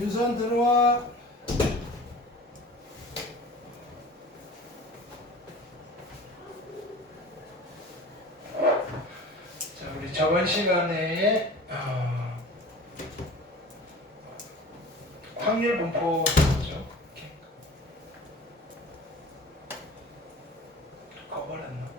윤선 들어와. 자, 우리 저번 시간에 확률 분포 했죠. 이렇게. 거버렸나?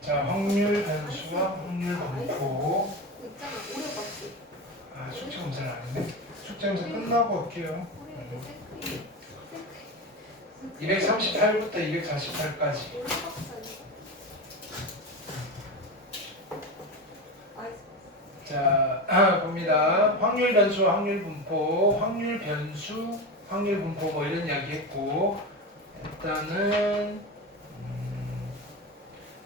자, 확률 변수와 확률 분포. 아, 숙제 검사를 안 했네. 숙제 검사 끝나고 할게요. 238부터 248까지. 자, 봅니다. 확률 변수, 확률 분포, 확률 변수, 확률 분포 뭐 이런 이야기 했고, 일단은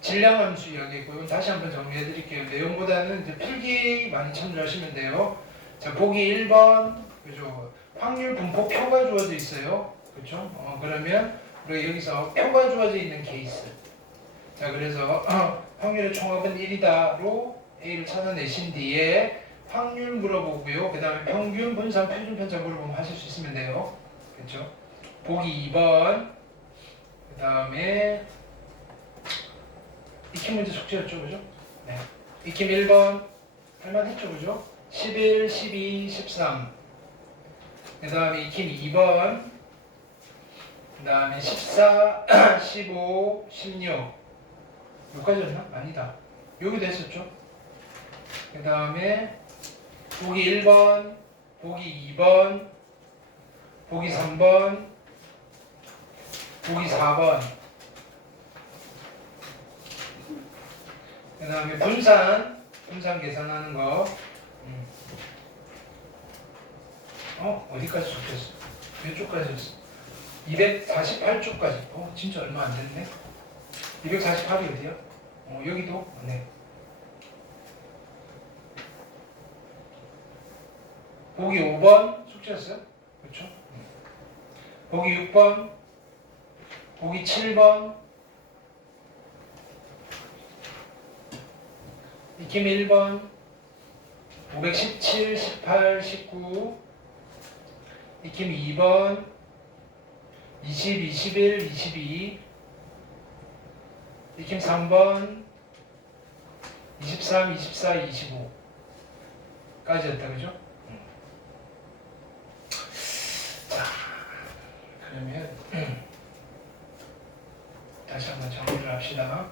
질량 함수 이야기했고요. 다시 한번 정리해 드릴게요. 내용보다는 이제 필기 많이 참조하시면 돼요. 자, 보기 1번, 그죠? 확률 분포 표가 주어져 있어요. 그렇죠? 그러면 우리가 여기서 표가 주어져 있는 케이스. 자, 그래서 확률의 총합은 1이다로 A를 찾아내신 뒤에 확률 물어보고요. 그 다음에 평균, 분산, 표준 편차 물어보면 하실 수 있으면 돼요. 그렇죠? 보기 2번, 그 다음에 익힘 문제 숙제였죠, 그죠? 네. 익힘 1번 할만했죠, 그죠? 11, 12, 13. 그 다음에 익힘 2번. 그 다음에 14, 15, 16. 여기까지였나? 아니다. 여기도 했었죠? 그 다음에 보기 1번, 보기 2번, 보기 3번, 보기 4번. 그 다음에 분산 계산하는 거. 어디까지 적혔어? 몇 쪽까지 했어? 248쪽까지. 진짜 얼마 안 됐네. 248이 어디야? 여기도? 네. 보기 5번 숙제였어요? 그렇죠? 보기 6번, 보기 7번, 익힘 1번, 517, 18, 19, 익힘 2번, 20, 21, 22, 익힘 3번, 23, 24, 25까지였다, 그죠? 자, 그러면 다시 한번 정리를 합시다.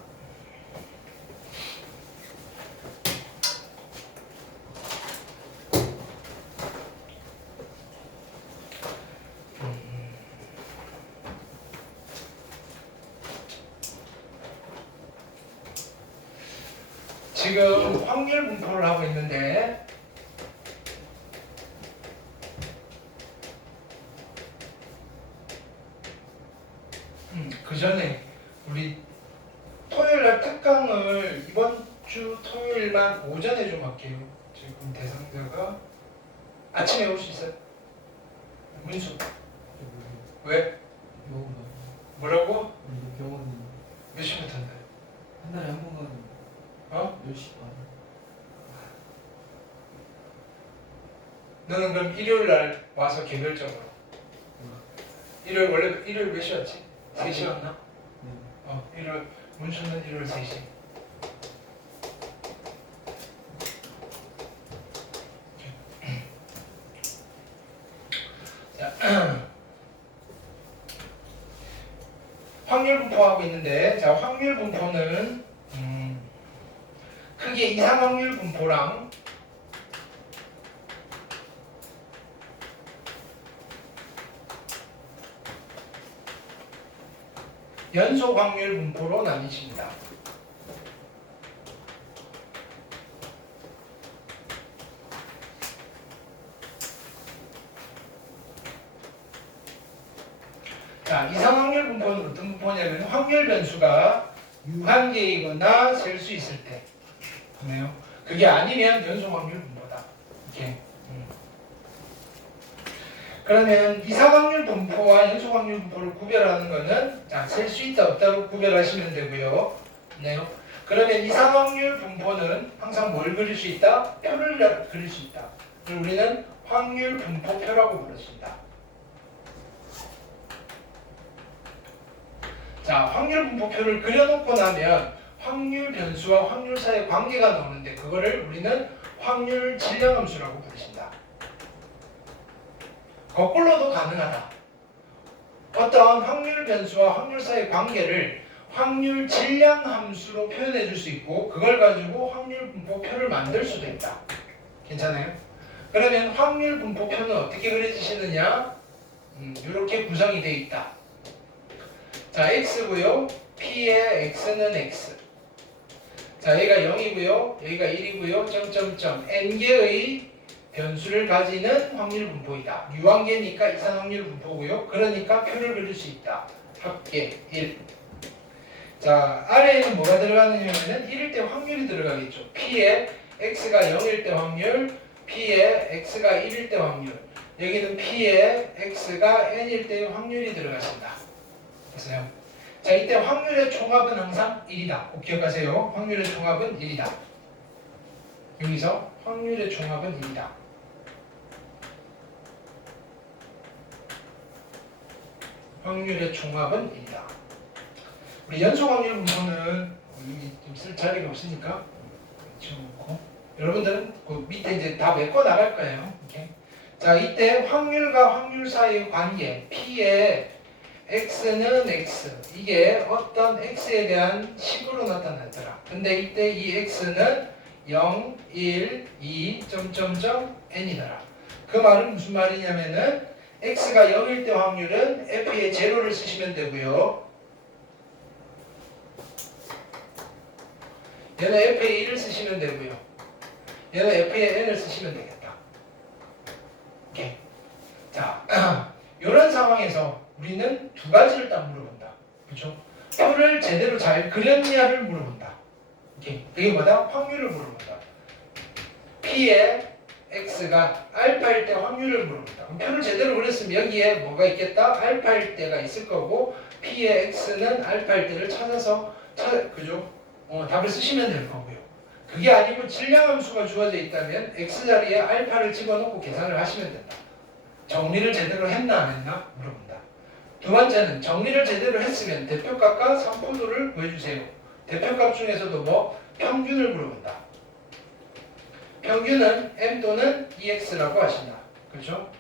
지금 확률 분포를 하고 있는데 그 전에 우리 토요일날 특강을 이번 주 토요일만 오전에 좀 할게요. 지금 대상자가 아침에 올 수 있어요? 문수 왜? 뭐라고? 병원에 몇 시부터 한다? 한 달에 한 번 가는 10시 반. 너는 그럼 일요일날 와서 개별적으로 일요일 원래 일요일 몇 시였지? 3시였나? 네. 일요일 문수는 일요일 3시. 자, 분포하고 있는데, 자, 확률 분포는 크게 이상 확률 분포랑 연속 확률 분포로 나뉘십니다. 자, 이상 확률 분포는 어떤 분포냐면 확률 변수가 유한계이거나 셀 수 있을 때. 그네요. 그게 아니면 연속 확률 분포다. 이렇게. 그러면 이상 확률 분포와 연속 확률 분포를 구별하는 거는 자, 셀 수 있다 없다로 구별하시면 되고요. 네요. 그러면 이상 확률 분포는 항상 뭘 그릴 수 있다? 표를 그릴 수 있다. 그걸 우리는 확률 분포표라고 부르십니다. 자, 확률 분포표를 그려놓고 나면 확률 변수와 확률 사이의 관계가 나오는데 그거를 우리는 확률 질량함수라고 부르신다. 거꾸로도 가능하다. 어떤 확률 변수와 확률 사이의 관계를 확률 질량함수로 표현해 줄 수 있고 그걸 가지고 확률 분포표를 만들 수도 있다. 괜찮아요? 그러면 확률 분포표는 어떻게 그려지시느냐? 이렇게 구성이 되어 있다. 자, x고요. p의 x는 x. 자, 여기가 0이고요. 여기가 1이고요. 점점점 n개의 변수를 가지는 확률 분포이다. 유한계니까 이상 확률 분포고요. 그러니까 표를 그릴 수 있다. 합계 1. 자, 아래에는 뭐가 들어가느냐면은 1일 때 확률이 들어가겠죠. p의 x가 0일 때 확률, p의 x가 1일 때 확률. 여기는 p의 x가 n일 때 확률이 들어가신다. 됐어요? 자, 이때 확률의 총합은 항상 1이다. 꼭 기억하세요. 확률의 총합은 1이다. 여기서 확률의 총합은 1이다. 확률의 총합은 1이다. 우리 연속 확률 분포는 여기 좀 쓸 자리가 없으니까 지워놓고 여러분들은 그 밑에 이제 다 메꿔 나갈 거예요. 이렇게. 자, 이때 확률과 확률 사이의 관계 P의 x는 x 이게 어떤 x에 대한 식으로 나타났더라. 근데 이때 이 x는 0, 1, 2, 점점점 n이더라. 그 말은 무슨 말이냐면은 x가 0일 때 확률은 f의 제로를 쓰시면 되고요. 얘는 f의 1을 쓰시면 되고요. 얘는 f의 n을 쓰시면 되겠다. 오케이. 자, 이런 상황에서 우리는 두 가지를 딱 물어본다. 그렇죠? 표를 제대로 잘 그렸냐를 물어본다. 오케이. 그게 뭐다? 확률을 물어본다. P의 X가 알파일 때 확률을 물어본다. 그럼 표를 제대로 그렸으면 여기에 뭐가 있겠다? 알파일 때가 있을 거고 P의 X는 알파일 때를 찾아서 그죠? 답을 쓰시면 될 거고요. 그게 아니고 질량함수가 주어져 있다면 X 자리에 알파를 집어넣고 계산을 하시면 된다. 정리를 제대로 했나 안 했나 물어본다. 두 번째는 정리를 제대로 했으면 대표값과 산포도를 구해주세요. 대표값 중에서도 뭐 평균을 물어본다. 평균은 m 또는 ex라고 하신다. 그렇죠?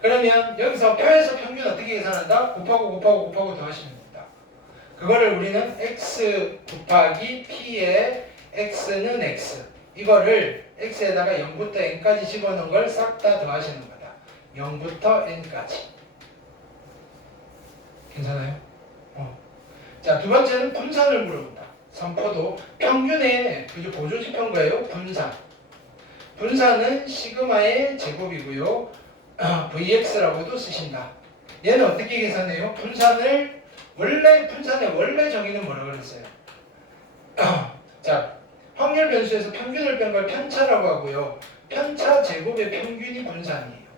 그러면 여기서 표에서 평균 어떻게 계산한다? 곱하고 더 하시면 됩니다. 그거를 우리는 x 곱하기 p의 x는 x 이거를 x에다가 0부터 n까지 집어넣은 걸 싹 다 더하시는 거다. 0부터 n까지. 괜찮아요? 자, 두 번째는 분산을 물어본다. 산포도 평균의 그죠 보조지표인 거예요. 분산. 분산은 시그마의 제곱이고요. vx라고도 쓰신다. 얘는 어떻게 계산해요? 분산의 원래 정의는 뭐라고 그랬어요? 자, 확률 변수에서 평균을 뺀 걸 편차라고 하고요. 편차 제곱의 평균이 분산이에요.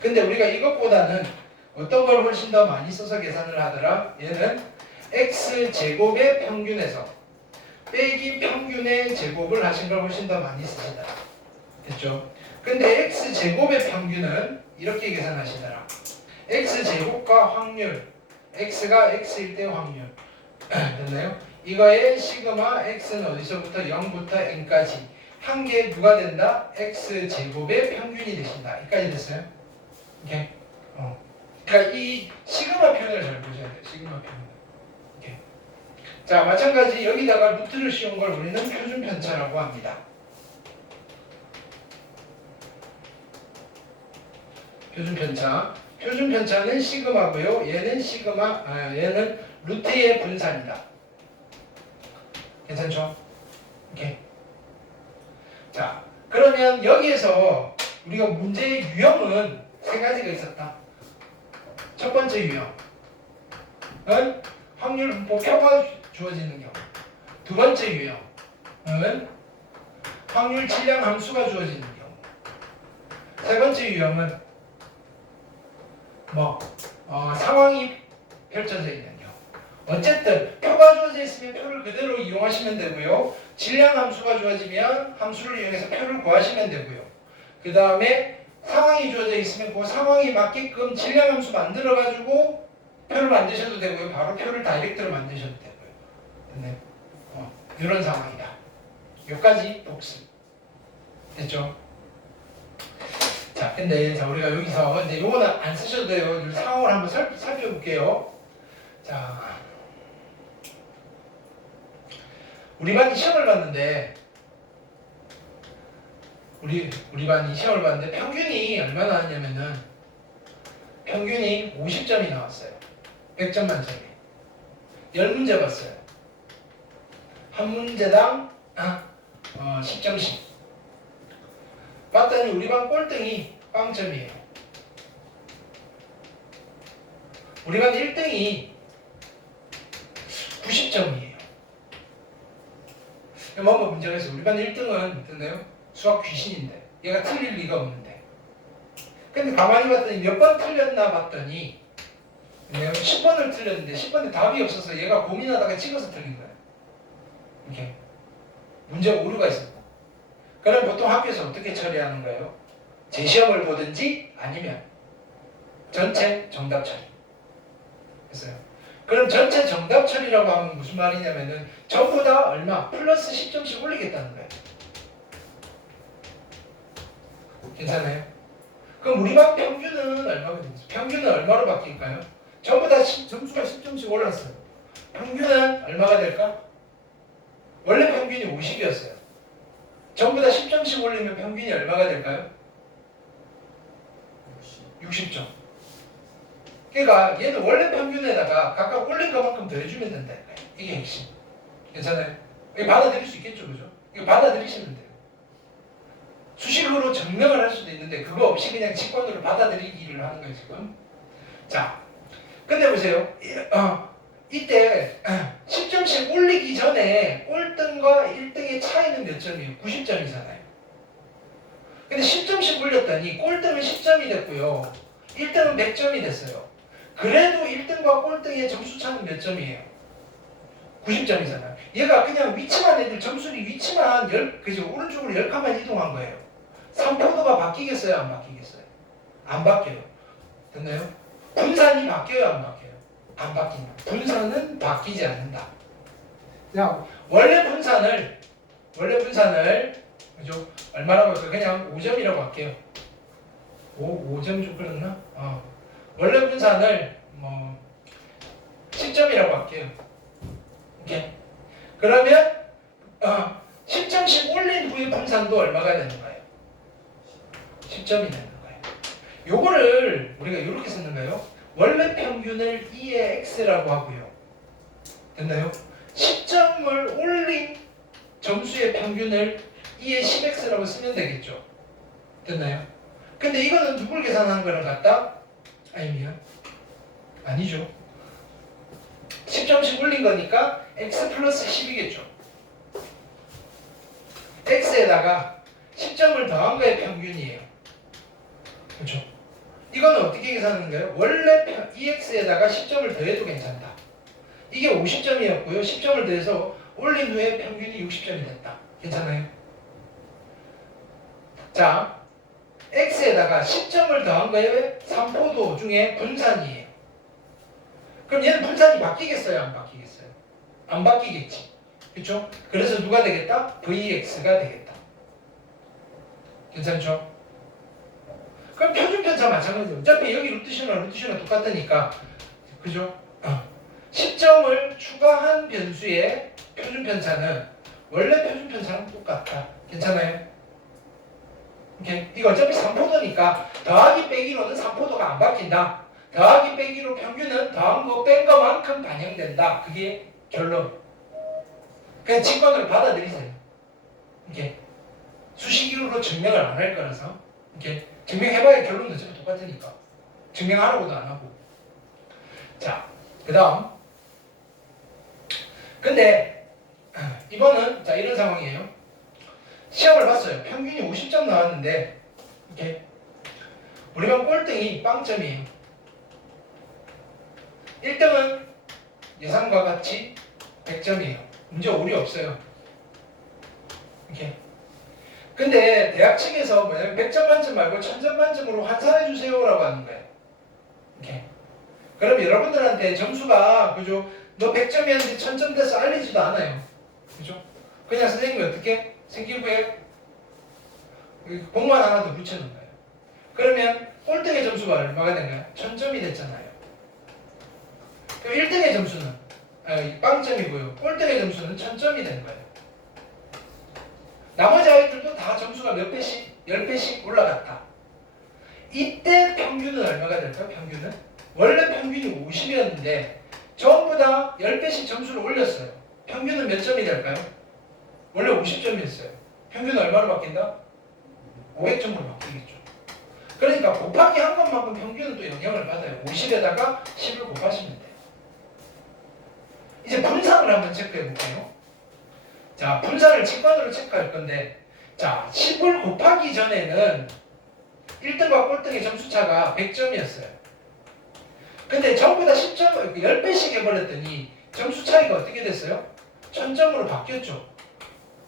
근데 우리가 이것보다는 어떤 걸 훨씬 더 많이 써서 계산을 하더라? 얘는 x제곱의 평균에서 빼기 평균의 제곱을 하신 걸 훨씬 더 많이 쓰시더라. 됐죠? 근데 x제곱의 평균은 이렇게 계산하시더라. x제곱과 확률 x가 x일 때 확률 됐나요? 이거의 시그마 x는 어디서부터 0부터 n까지 한 개 누가 된다? x제곱의 평균이 되신다. 여기까지 됐어요? 오케이? 그러니까 이 시그마 표현을 잘 보셔야 돼요. 시그마 표현. 오케이. 자, 마찬가지 여기다가 루트를 씌운 걸 우리는 표준 편차라고 합니다. 표준 편차. 표준 편차는 시그마고요. 얘는 얘는 루트의 분산이다. 괜찮죠? 오케이. 자, 그러면 여기에서 우리가 문제의 유형은 세 가지가 있었다. 첫 번째 유형은 확률 분포 표가 주어지는 경우. 두 번째 유형은 확률 질량 함수가 주어지는 경우. 세 번째 유형은 상황이 펼쳐져 있는 경우. 어쨌든 표가 주어져 있으면 표를 그대로 이용하시면 되고요. 질량 함수가 주어지면 함수를 이용해서 표를 구하시면 되고요. 그 다음에 상황이 주어져 있으면 그 상황에 맞게끔 질량 함수 만들어가지고 표를 만드셔도 되고요. 바로 표를 다이렉트로 만드셔도 되고요. 네. 이런 상황이다. 여기까지 복습. 됐죠? 자, 근데 우리가 여기서 이제 요거는 안 쓰셔도 돼요. 상황을 한번 살펴볼게요. 자, 우리 반이 시험을 봤는데 우리 반이 시험을 봤는데 평균이 얼마나 나왔냐면은 평균이 50점이 나왔어요. 100점 만점에 10문제 봤어요. 한 문제당 10점씩 봤더니 우리 반 꼴등이 0점이에요. 우리 반 1등이 90점이에요. 뭔가 문제가 있어요. 우리 반 1등은 됐나요? 수학 귀신인데 얘가 틀릴 리가 없는데 근데 가만히 봤더니 몇 번 틀렸나 봤더니 10번을 틀렸는데 10번에 답이 없어서 얘가 고민하다가 찍어서 틀린 거예요. 이렇게 문제가 오류가 있었다. 그럼 보통 학교에서 어떻게 처리하는 거예요? 재시험을 보든지 아니면 전체 정답 처리 했어요. 그럼 전체 정답 처리라고 하면 무슨 말이냐면은 전부 다 얼마? 플러스 10점씩 올리겠다는 거예요. 괜찮아요? 그럼 우리 반 평균은 얼마거든요? 평균은 얼마로 바뀔까요? 전부 다 점수가 10점씩 올랐어요. 평균은 얼마가 될까? 원래 평균이 50이었어요. 전부 다 10점씩 올리면 평균이 얼마가 될까요? 60점. 그러니까 얘는 원래 평균에다가 각각 올린 것만큼 더해주면 된다니까요. 이게 핵심. 괜찮아요? 이거 받아들일 수 있겠죠, 그죠? 이거 받아들이시면 돼요. 수식으로 증명을 할 수도 있는데 그거 없이 그냥 직관으로 받아들이기를 하는 거예요, 지금. 자, 근데 보세요. 이때 10점씩 올리기 전에 꼴등과 1등의 차이는 몇 점이에요? 90점이잖아요. 근데 10점씩 올렸더니 꼴등은 10점이 됐고요. 1등은 100점이 됐어요. 그래도 1등과 꼴등의 점수 차는 몇 점이에요? 90점이잖아요. 얘가 그냥 위치만 애들 점수리 위치만 그죠? 오른쪽으로 10칸만 이동한 거예요. 3포도가 바뀌겠어요? 안 바뀌겠어요? 안 바뀌어요. 됐나요? 분산이 바뀌어요? 안 바뀌어요? 안 바뀐다. 분산은 바뀌지 않는다. 자, 원래 분산을 그죠? 얼마라고 할까요? 그냥 5점이라고 할게요. 5점 좀 그렇나? 원래 분산을 10점이라고 할게요. 오케이. 그러면 10점씩 올린 후에 분산도 얼마가 되는 거예요? 10점이 되는 거예요. 요거를 우리가 이렇게 쓰는 거예요. 원래 평균을 2의 x라고 하고요. 됐나요? 10점을 올린 점수의 평균을 2의 10x라고 쓰면 되겠죠. 됐나요? 근데 이거는 누굴 계산하는 거랑 같다? 아니죠. 10점씩 올린 거니까 x 플러스 10이겠죠. x에다가 10점을 더한 거의 평균이에요. 그렇죠? 이거는 어떻게 계산하는 거예요? 원래 2x에다가 10점을 더해도 괜찮다. 이게 50점이었고요. 10점을 더해서 올린 후에 평균이 60점이 됐다. 괜찮아요? 자, x에다가 10점을 더한 거에 3포도 중에 분산이에요. 그럼 얘는 분산이 바뀌겠어요? 안 바뀌겠어요? 안 바뀌겠지. 그렇죠? 그래서 누가 되겠다? vx가 되겠다. 괜찮죠? 그럼 표준편차 마찬가지죠. 어차피 여기 루트시나 똑같으니까 그죠? 10점 시점을 추가한 변수의 표준편차는 원래 표준편차랑 똑같다. 괜찮아요? 오케이. 이거 어차피 3포도니까 더하기 빼기로는 3포도가 안 바뀐다. 더하기 빼기로 평균은 더한 거 뺀 거만큼 반영된다. 그게 결론. 그냥 직관으로 받아들이세요. 이렇게 수식으로 증명을 안 할 거라서 이렇게 증명해봐야 결론도 어차피 똑같으니까 증명하라고도 안 하고. 자, 그 다음. 근데 이번은 자 이런 상황이에요. 시험을 봤어요. 평균이 50점 나왔는데 이렇게 우리 반 꼴등이 빵점이에요. 1등은 예상과 같이 100점이에요. 문제 오류 없어요. 이렇게. 근데 대학 측에서 뭐냐면 100점 만점 말고 1000점 만점으로 환산해 주세요라고 하는 거예요. 이렇게. 그럼 여러분들한테 점수가 그죠? 너 100점이었는데 1000점 돼서 알리지도 않아요. 그죠? 그냥 선생님이 어떻게 생기부에 공만 하나 더 붙여놓은 거예요. 그러면 꼴등의 점수가 얼마가 된가요? 1000점이 됐잖아요. 그럼 1등의 점수는 빵점이고요. 꼴등의 점수는 1000점이 된 거예요. 나머지 아이들도 다 점수가 몇 배씩? 10배씩 올라갔다. 이때 평균은 얼마가 될까요? 평균은? 원래 평균이 50이었는데 전부 다 10배씩 점수를 올렸어요. 평균은 몇 점이 될까요? 원래 50점이었어요. 평균은 얼마로 바뀐다? 500점으로 바뀌겠죠. 그러니까 곱하기 한 것만큼 평균은 또 영향을 받아요. 50에다가 10을 곱하시면 돼요. 이제 분산을 한번 체크해 볼게요. 자, 분산을 직관으로 체크할 건데, 자, 10을 곱하기 전에는 1등과 꼴등의 점수차가 100점이었어요. 근데 전부 다 10점, 10배씩 해버렸더니 점수 차이가 어떻게 됐어요? 1000점으로 바뀌었죠.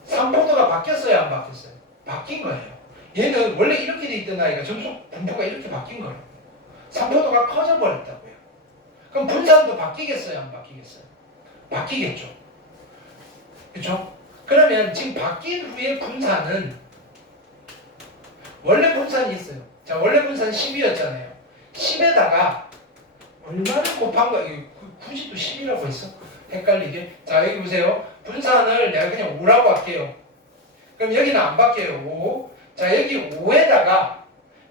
3포도가 바뀌었어요? 안 바뀌었어요? 바뀐 거예요. 얘는 원래 이렇게 돼 있던 아이가 점수 분포가 이렇게 바뀐 거예요. 3포도가 커져버렸다고요. 그럼 분산도 바뀌겠어요? 안 바뀌겠어요? 바뀌겠죠. 그렇죠? 그러면 지금 바뀐 후에 분산은 원래 분산이 있어요. 자, 원래 분산 10이었잖아요. 10에다가 얼마를 곱한 거야? 굳이 또 10이라고 했어? 헷갈리게. 자, 여기 보세요. 분산을 내가 그냥 5라고 할게요. 그럼 여기는 안 바뀌어요. 5. 자, 여기 5에다가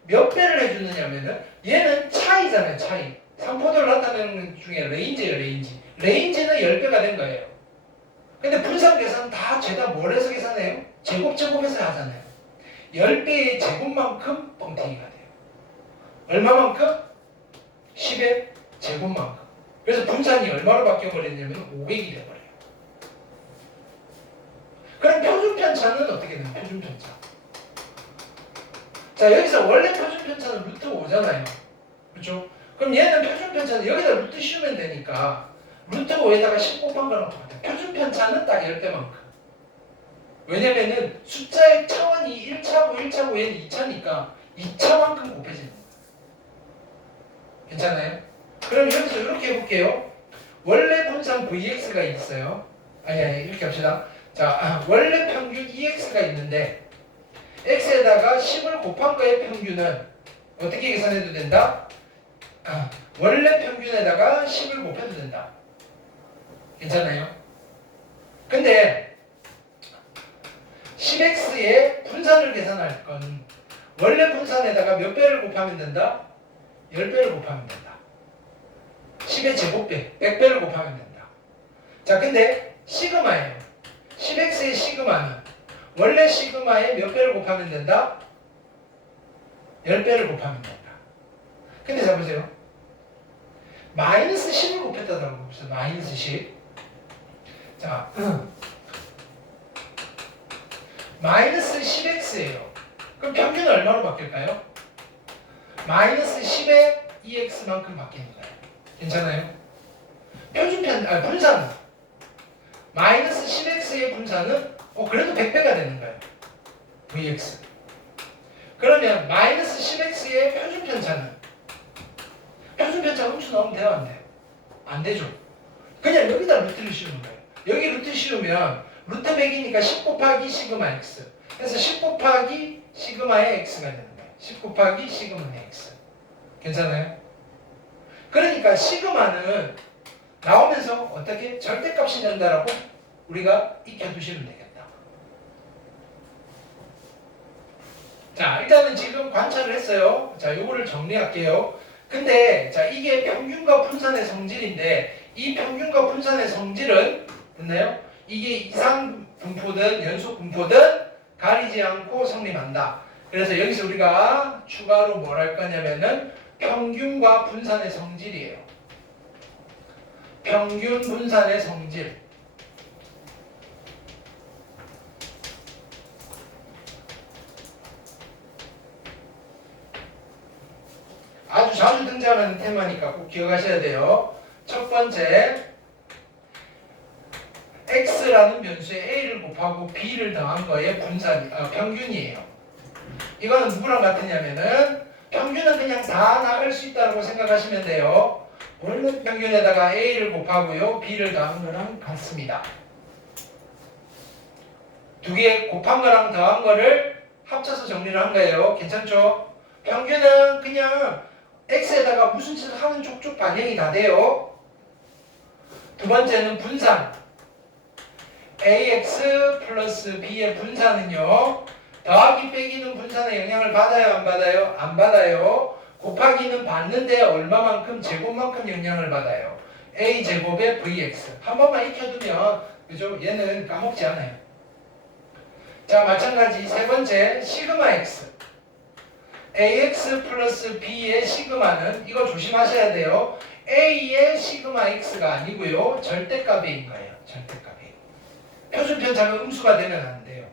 몇 배를 해주느냐면은 얘는 차이잖아요. 차이. 3포도를 나타내는 것 중에 레인지예요. 레인지. 레인지는 10배가 된 거예요. 근데 분산 계산 다 죄다 뭘 해서 계산해요? 제곱해서 하잖아요. 10배의 제곱만큼 뻥튀기가 돼요. 얼마만큼? 10의 제곱만큼. 그래서 분산이 얼마로 바뀌어버렸냐면 500이 돼버려요. 그럼 표준편차는 어떻게 되나요? 표준편차. 자, 여기서 원래 표준편차는 루트 5잖아요. 그렇죠? 그럼 얘는 표준편차는 여기다 루트 씌우면 되니까 루트 5에다가 10 곱한 거랑 똑같아요. 표준편차는 딱 10배만큼. 왜냐면은 숫자의 차원이 1차고 1차고 얘는 2차니까 2차만큼 곱해지는 거예요. 괜찮아요? 그럼 여기서 이렇게 해볼게요. 원래 분산 Vx가 있어요. 아니 이렇게 합시다. 자, 원래 평균 EX가 있는데 X에다가 10을 곱한 거의 평균은 어떻게 계산해도 된다? 원래 평균에다가 10을 곱해도 된다. 괜찮아요? 근데 10x의 분산을 계산할 건 원래 분산에다가 몇 배를 곱하면 된다? 10배를 곱하면 된다. 10의 제곱배, 100배를 곱하면 된다. 자, 근데 시그마예요. 10x의 시그마는 원래 시그마에 몇 배를 곱하면 된다? 10배를 곱하면 된다. 근데 자 보세요. 마이너스 10을 곱했다고 봅시다. 마이너스 10. 자, 마이너스 10x예요. 그럼 평균은 얼마로 바뀔까요? 마이너스 10의 2x만큼 바뀌는 거예요. 괜찮아요? 분산은 마이너스 10x의 분산은 그래도 100배가 되는 거예요. vx. 그러면 마이너스 10x의 표준편차는 표준편차 흡수 넣으면 돼요? 안 돼요? 안 되죠. 그냥 여기다 루트를 씌우는 거예요. 여기 루트 씌우면 루트 100이니까 10 곱하기 시그마 x. 그래서 10 곱하기 시그마의 x가 되는 거예요. 10 곱하기 시그마의 x. 괜찮아요? 그러니까 시그마는 나오면서 어떻게 절대값이 된다라고 우리가 익혀두시면 되겠다. 자, 일단은 지금 관찰을 했어요. 자, 요거를 정리할게요. 근데 자, 이게 평균과 분산의 성질인데 이 평균과 분산의 성질은 됐나요? 이게 이상 분포든 연속 분포든 가리지 않고 성립한다. 그래서 여기서 우리가 추가로 뭘 할 거냐면은 평균과 분산의 성질이에요. 평균 분산의 성질. 아주 자주 등장하는 테마니까 꼭 기억하셔야 돼요. 첫 번째, x라는 변수에 a를 곱하고 b를 더한 거의 평균이에요. 이거는 누구랑 같으냐면은 평균은 그냥 다 나갈 수 있다고 생각하시면 돼요. 원래 평균에다가 a를 곱하고요, b를 더한 거랑 같습니다. 두 개 곱한 거랑 더한 거를 합쳐서 정리를 한 거예요. 괜찮죠? 평균은 그냥 x에다가 무슨 짓을 하는 족족 반영이 다 돼요. 두 번째는 분산. ax 플러스 b의 분산은요, 더하기 빼기는 분산의 영향을 받아요, 안 받아요? 안 받아요. 곱하기는 받는데 얼마만큼, 제곱만큼 영향을 받아요. a 제곱의 vx. 한 번만 익혀두면 그죠? 얘는 까먹지 않아요. 자, 마찬가지 세 번째 시그마 x. ax 플러스 b의 시그마는 이거 조심하셔야 돼요. a의 시그마 x가 아니고요, 절대값인 거예요. 절대값이. 표준편차가 음수가 되면 안 돼요.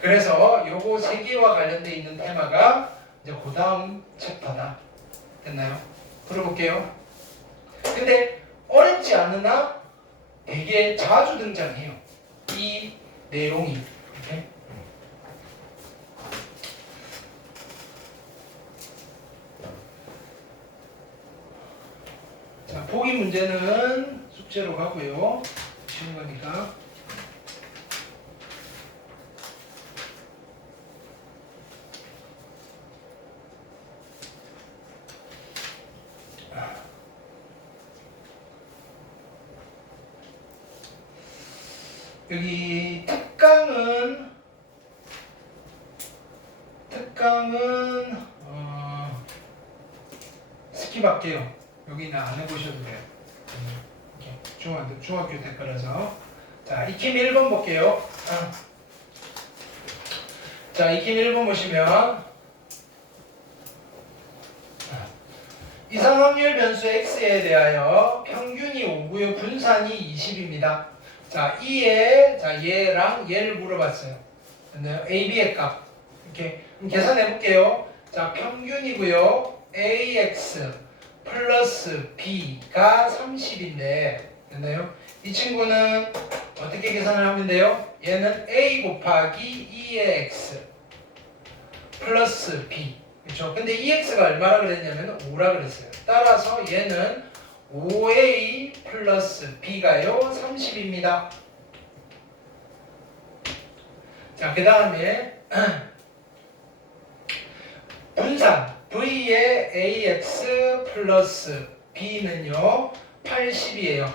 그래서 요거 세 개와 관련되어 있는 테마가 이제 그 다음 챕터다. 됐나요? 풀어볼게요. 근데 어렵지 않으나 되게 자주 등장해요. 이 내용이. 이렇게. 자, 보기 문제는 숙제로 가고요. 쉬운 거니까. 여기 특강은 스킵할게요. 여기는 안 해보셔도 돼요. 중학교 때 거라서. 자, 익힘 1번 볼게요. 자, 익힘 1번 보시면 이상확률 변수 x에 대하여 평균이 5고요, 분산이 20입니다. 자, 자, 얘랑 얘를 물어봤어요. 됐나요? a, b의 값. 이렇게 계산해 볼게요. 자, 평균이고요. ax 플러스 b가 30인데, 됐나요? 이 친구는 어떻게 계산을 하면 돼요? 얘는 a 곱하기 2의 x 플러스 b. 그렇죠? 근데 2x가 얼마라 그랬냐면 5라 그랬어요. 따라서 얘는 5a 플러스 b가요 30입니다. 자, 그 다음에 분산 v의 ax 플러스 b는요 80이에요.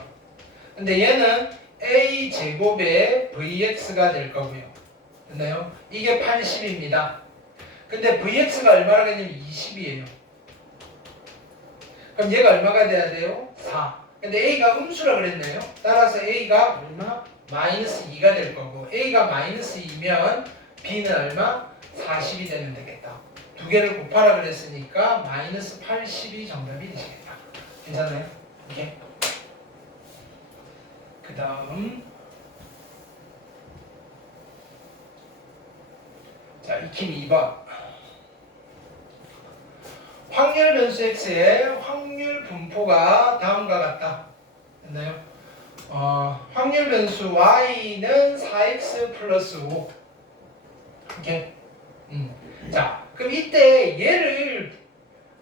근데 얘는 a 제곱의 vx가 될 거고요. 됐나요? 이게 80입니다. 근데 vx가 얼마나 되냐면 20이에요. 그럼 얘가 얼마가 돼야 돼요? 4. 근데 a가 음수라 그랬네요. 따라서 a가 얼마? 마이너스 2가 될 거고, a가 마이너스 2면 b는 얼마? 40이 되면 되겠다. 두 개를 곱하라 그랬으니까 마이너스 80이 정답이 되시겠다. 괜찮아요? 이렇게. 그 다음 자, 익힘 2번. 확률 변수 x의 확률 분포가 다음과 같다. 됐나요? 확률 변수 y는 4x 플러스 5. 이렇게. 자, 그럼 이때 얘를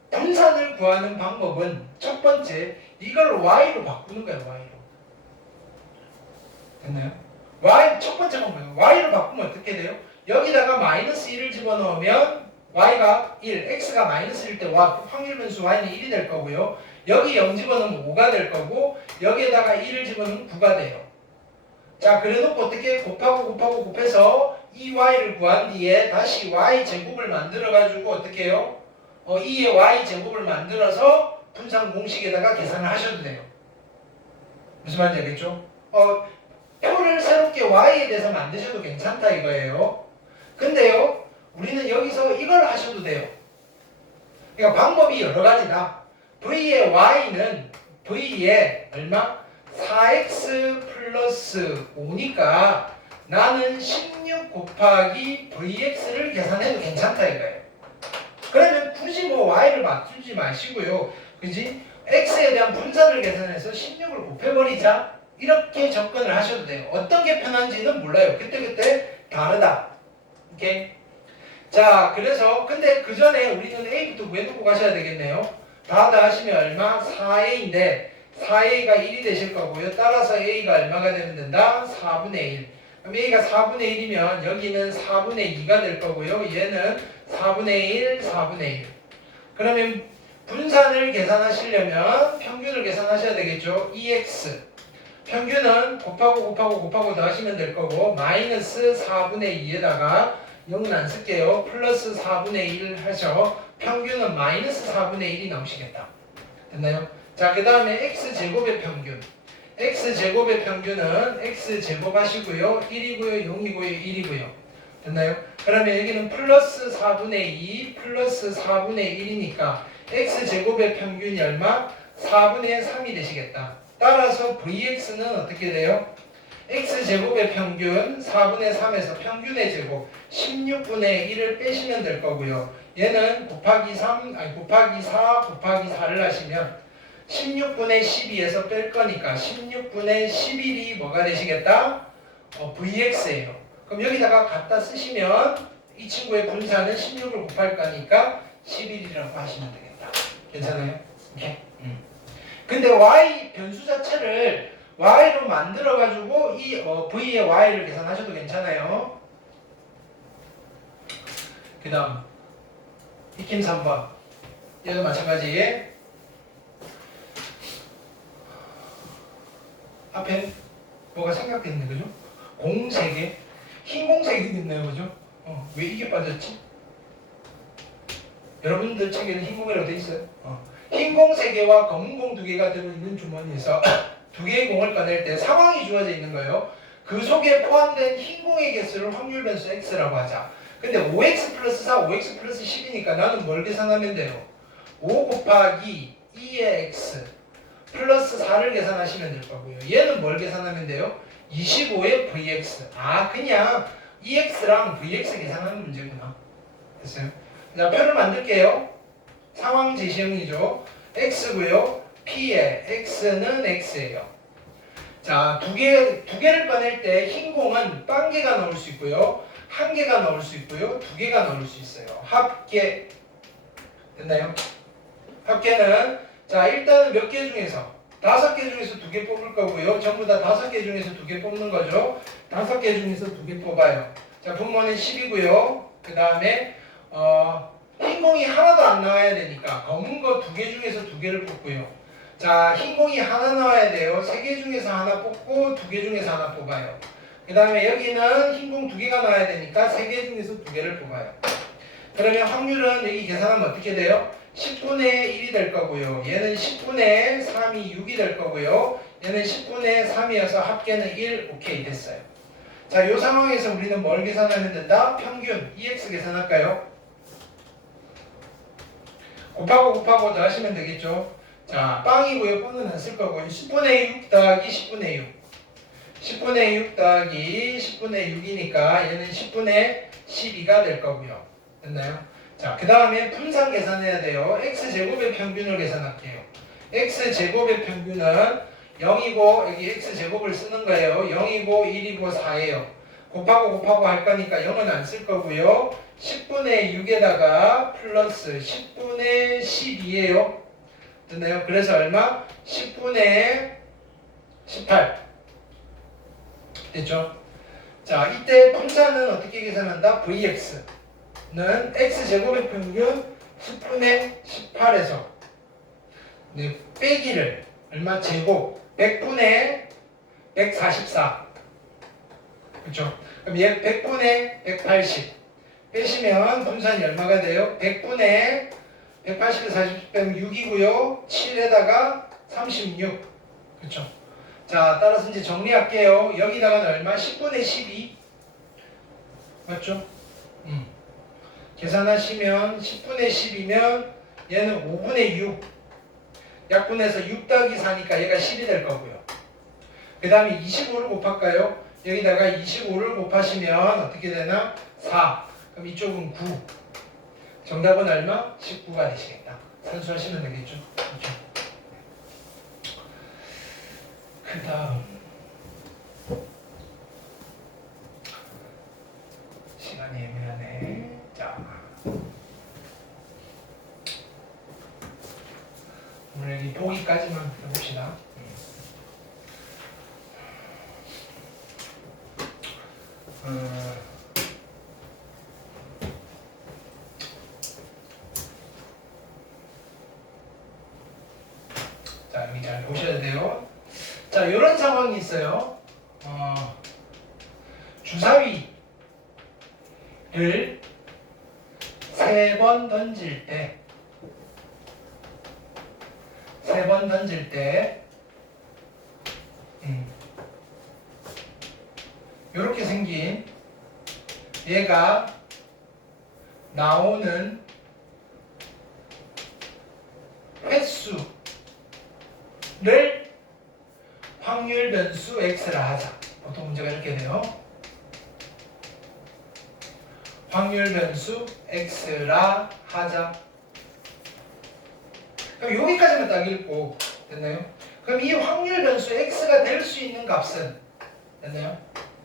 분산을 구하는 방법은 첫 번째, 이걸 y로 바꾸는 거예요. y로. 됐나요? 첫 번째가 뭐예요? y로 바꾸면 어떻게 돼요? 여기다가 마이너스 1을 집어넣으면 y가 1, x가 마이너스 1일 때 확률 변수 y는 1이 될 거고요. 여기 0 집어넣으면 5가 될 거고 여기에다가 1을 집어넣으면 9가 돼요. 자, 그래놓고 어떻게 곱하고 곱해서 이 y를 구한 뒤에 다시 y 제곱을 만들어가지고 어떻게 해요? 2의 y 제곱을 만들어서 분산 공식에다가 계산을 하셔도 돼요. 무슨 말인지 알겠죠? 표를 새롭게 y에 대해서 만드셔도 괜찮다 이거예요. 근데요, 우리는 여기서 이걸 하셔도 돼요. 그러니까 방법이 여러 가지다. v의 y는 v의 얼마? 4x 플러스 5니까 나는 16 곱하기 vx를 계산해도 괜찮다 이거예요. 그러면 굳이 뭐 y를 맞추지 마시고요. 그지? x에 대한 분산을 계산해서 16을 곱해버리자. 이렇게 접근을 하셔도 돼요. 어떤 게 편한지는 몰라요. 그때그때 다르다. 오케이? 자, 그래서 근데 그 전에 우리는 a부터 구해놓고 가셔야 되겠네요. 다 하시면 얼마? 4a인데 4a가 1이 되실 거고요. 따라서 a가 얼마가 되면 된다? 4분의 1. 그럼 a가 4분의 1이면 여기는 4분의 2가 될 거고요. 얘는 4분의 1, 4분의 1. 그러면 분산을 계산하시려면 평균을 계산하셔야 되겠죠. 2x. 평균은 곱하고 더 하시면 될 거고 마이너스 4분의 2에다가 0은 안 쓸게요. 플러스 4분의 1 하셔. 평균은 마이너스 4분의 1이 나오시겠다. 됐나요? 자, 그 다음에 x제곱의 평균. x제곱의 평균은 x제곱 하시고요. 1이고요. 0이고요. 1이고요. 됐나요? 그러면 여기는 플러스 4분의 2 플러스 4분의 1이니까 x제곱의 평균이 얼마? 4분의 3이 되시겠다. 따라서 vx는 어떻게 돼요? x제곱의 평균 4분의 3에서 평균의 제곱 16분의 1을 빼시면 될 거고요. 얘는 곱하기 4 곱하기 4를 하시면 16분의 12에서 뺄 거니까 16분의 11이 뭐가 되시겠다? vx예요. 그럼 여기다가 갖다 쓰시면 이 친구의 분산은 16을 곱할 거니까 11이라고 하시면 되겠다. 괜찮아요? 오케이. 근데 y 변수 자체를 y로 만들어가지고 이 v의 y를 계산하셔도 괜찮아요. 그 다음 익힘 3번 얘도 마찬가지. 앞에 뭐가 생각됐네, 그죠? 공 3개, 흰 공 3개 있네요, 그죠? 왜 이게 빠졌지? 여러분들 책에는 흰 공이라고 돼 있어요. 흰 공 3개와 검은 공 2개가 들어있는 주머니에서 2개의 공을 꺼낼 때 상황이 주어져 있는 거예요. 그 속에 포함된 흰 공의 개수를 확률 변수 x라고 하자. 근데 5x 플러스 4, 5x 플러스 10이니까 나는 뭘 계산하면 돼요? 5 곱하기 2의 x 플러스 4를 계산하시면 될 거고요. 얘는 뭘 계산하면 돼요? 25의 vx. 그냥 ex랑 vx 계산하는 문제구나. 됐어요? 자, 표를 만들게요. 상황 제시형이죠. x고요. p의 x는 x예요. 자, 두 개를 꺼낼 때 흰 공은 빵 개가 넣을 수 있고요. 한 개가 넣을 수 있고요. 2개가 넣을 수 있어요. 합계. 됐나요? 합계는 자, 일단은 몇 개 중에서 5개 중에서 2개 뽑을 거고요. 전부 다 5개 중에서 2개 뽑는 거죠. 5개 중에서 2개 뽑아요. 자, 분모는 10이고요. 그 다음에 흰 공이 하나도 안 나와야 되니까 검은 거 2개 중에서 2개를 뽑고요. 자, 흰 공이 하나 나와야 돼요. 3개 중에서 하나 뽑고 2개 중에서 하나 뽑아요. 그 다음에 여기는 흰 공 2개가 나와야 되니까 3개 중에서 2개를 뽑아요. 그러면 확률은 여기 계산하면 어떻게 돼요? 10분의 1이 될 거고요. 얘는 10분의 3이 6이 될 거고요. 얘는 10분의 3이어서 합계는 1. 오케이, 됐어요. 자, 이 상황에서 우리는 뭘 계산하면 된다? 평균 EX 계산할까요? 곱하고 더 하시면 되겠죠. 자, 빵이고요. 빵은 안 쓸 거고요. 10분의 6 더하기 10분의 6. 10분의 6 더하기 10분의 6이니까 얘는 10분의 12가 될 거고요. 됐나요? 자, 그 다음에 분산 계산해야 돼요. x제곱의 평균을 계산할게요. x제곱의 평균은 0이고 여기 x제곱을 쓰는 거예요. 0이고 1이고 4예요. 곱하고 할 거니까 0은 안 쓸 거고요. 10분의 6에다가 플러스 10분의 12예요. 됐나요? 그래서 얼마? 10분의 18. 됐죠? 자, 이때 분산은 어떻게 계산한다? vx는 x제곱의 평균 10분의 18에서 네, 빼기를 얼마? 제곱 100분의 144. 그렇죠? 그럼 얘 100분의 180 빼시면 분산이 얼마가 돼요? 100분의 180에서 40 빼면 6이고요. 7에다가 36. 그렇죠? 자, 따라서 이제 정리할게요. 여기다가는 얼마? 10분의 12. 맞죠? 계산하시면 10분의 10이면 얘는 5분의 6. 약분해서 6 더하기 4니까 얘가 10이 될 거고요. 그 다음에 25를 곱할까요? 여기다가 25를 곱하시면 어떻게 되나? 4. 그럼 이쪽은 9. 정답은 얼마? 19가 되시겠다. 산수하시면 되겠죠. 그렇죠? 그 다음 시간이 애매하네. 자, 오늘 여기 보기까지만 해봅시다. 자, 여기 잘 보셔야 돼요. 자, 이런 상황이 있어요. 주사위를 3번 던질 때, 이렇게 생긴 얘가 나오는 횟수를 확률 변수 x라 하자. 보통 문제가 이렇게 돼요. 확률 변수 x라 하자. 그럼 여기까지만 딱 읽고 됐나요? 그럼 이 확률 변수 x가 될 수 있는 값은 됐나요?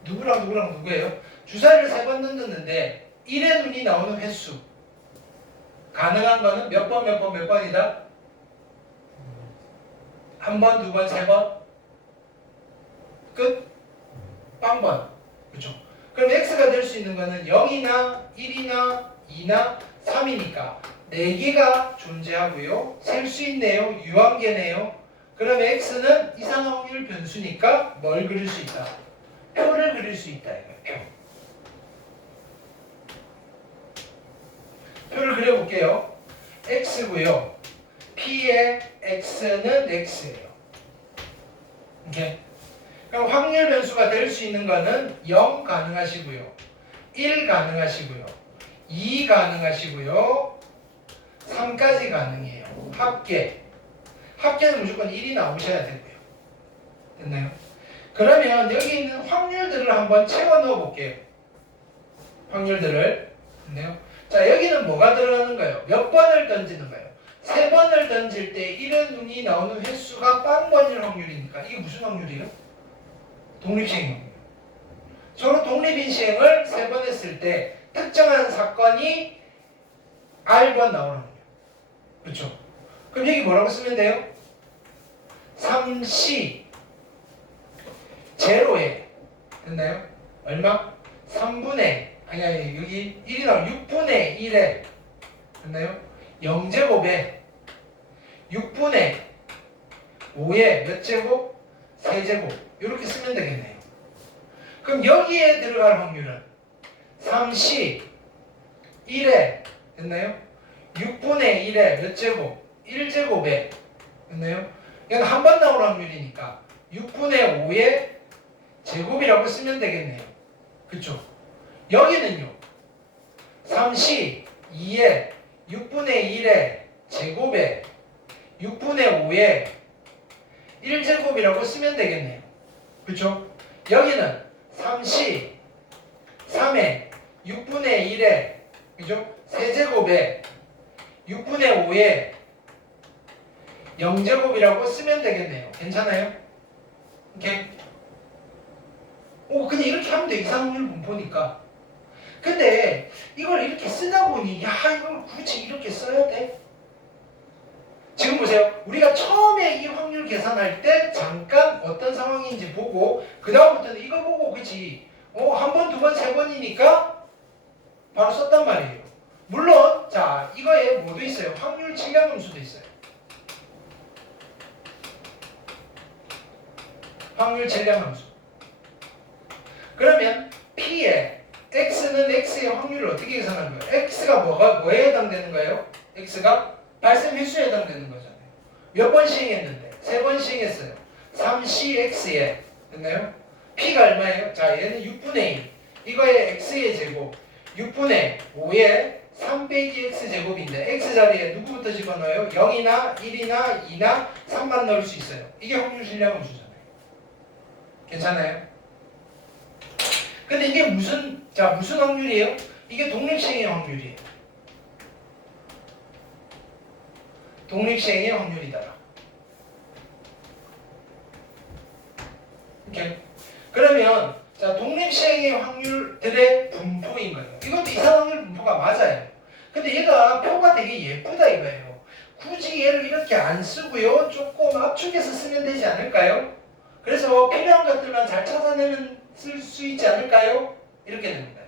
누구랑 누구랑 누구예요? 주사위를 3번 던졌는데 1의 눈이 나오는 횟수. 가능한 거는 몇 번, 몇 번, 몇 번이다? 한 번, 두 번, 세 번? 끝? 빵번. 그렇죠? 그럼 x가 될 수 있는 거는 0이나 1이나 2나 3이니까 4개가 존재하고요. 셀 수 있네요. 유한계네요. 그러면 x는 이상 확률 변수니까 뭘 그릴 수 있다? 표를 그릴 수 있다 이거예요. 표를 그려볼게요. x고요. p의 x는 x예요. 오케이? 그럼 확률 변수가 될 수 있는 거는 0 가능하시고요. 1 가능하시고요. 2 가능하시고요. 3까지 가능해요. 합계. 합계는 무조건 1이 나오셔야 되고요. 됐나요? 그러면 여기 있는 확률들을 한번 채워 넣어 볼게요. 확률들을. 됐나요? 자, 여기는 뭐가 들어가는 거예요? 몇 번을 던지는 거예요? 3번을 던질 때 1의 눈이 나오는 횟수가 빵번일 확률이니까 이게 무슨 확률이에요? 독립시행 확률. 서로 독립인 시행을 3번 했을 때 특정한 사건이 R번 나오는 확률. 그렇죠? 그럼 여기 뭐라고 쓰면 돼요? 3C 제로에 됐나요? 얼마? 3분의 아니 여기 1이 나오면 6분의 1에 됐나요? 0제곱에 6분의 5에 몇 제곱? 3제곱 이렇게 쓰면 되겠네요. 그럼 여기에 들어갈 확률은 3C 1에 됐나요? 6분의 1에 몇 제곱? 1제곱에 됐나요? 이건 한 번 나올 확률이니까 6분의 5의 제곱이라고 쓰면 되겠네요. 그쵸? 여기는요. 3C 2에 6분의 1의 제곱에 6분의 5의 1제곱이라고 쓰면 되겠네요. 그쵸? 여기는 3C 3에 6분의 1의 그죠? 세제곱에 6분의 5의 0제곱이라고 쓰면 되겠네요. 괜찮아요? 오케이? 그냥 이렇게 하면 돼. 이상률 분포니까. 근데 이걸 이렇게 쓰다 보니 야 이걸 굳이 이렇게 써야 돼? 지금 보세요. 우리가 처음에 이 확률 계산할 때 잠깐 어떤 상황인지 보고 그 다음부터는 이거 보고 그치 한 번, 두 번, 세 번이니까 바로 썼단 말이에요. 물론 자 이거에 뭐도 있어요. 확률 질량함수도 있어요. 확률 질량함수. 그러면 P에 X는 X의 확률을 어떻게 계산한 거예요? X가 뭐에 해당되는 거예요? X가 발생 횟수에 해당되는 거잖아요. 몇 번 시행했는데? 3번 시행했어요. 3CX에 됐나요? P가 얼마예요? 자, 얘는 6분의 1. 이거의 X의 제곱 6분의 5에 3 빼기 X 제곱인데 X 자리에 누구부터 집어넣어요? 0이나 1이나 2나 3만 넣을 수 있어요. 이게 확률 질량함수잖아요. 괜찮아요? 근데 이게 무슨 확률이에요? 이게 독립시행의 확률이에요. 독립시행의 확률이다. 오케이. 그러면 자, 독립시행의 확률들의 분포인 거예요. 이것도 이산확률 분포가 맞아요. 근데 얘가 표가 되게 예쁘다 이거예요. 굳이 얘를 이렇게 안 쓰고요. 조금 압축해서 쓰면 되지 않을까요? 그래서 필요한 것들만 잘 찾아내면 쓸 수 있지 않을까요? 이렇게 됩니다.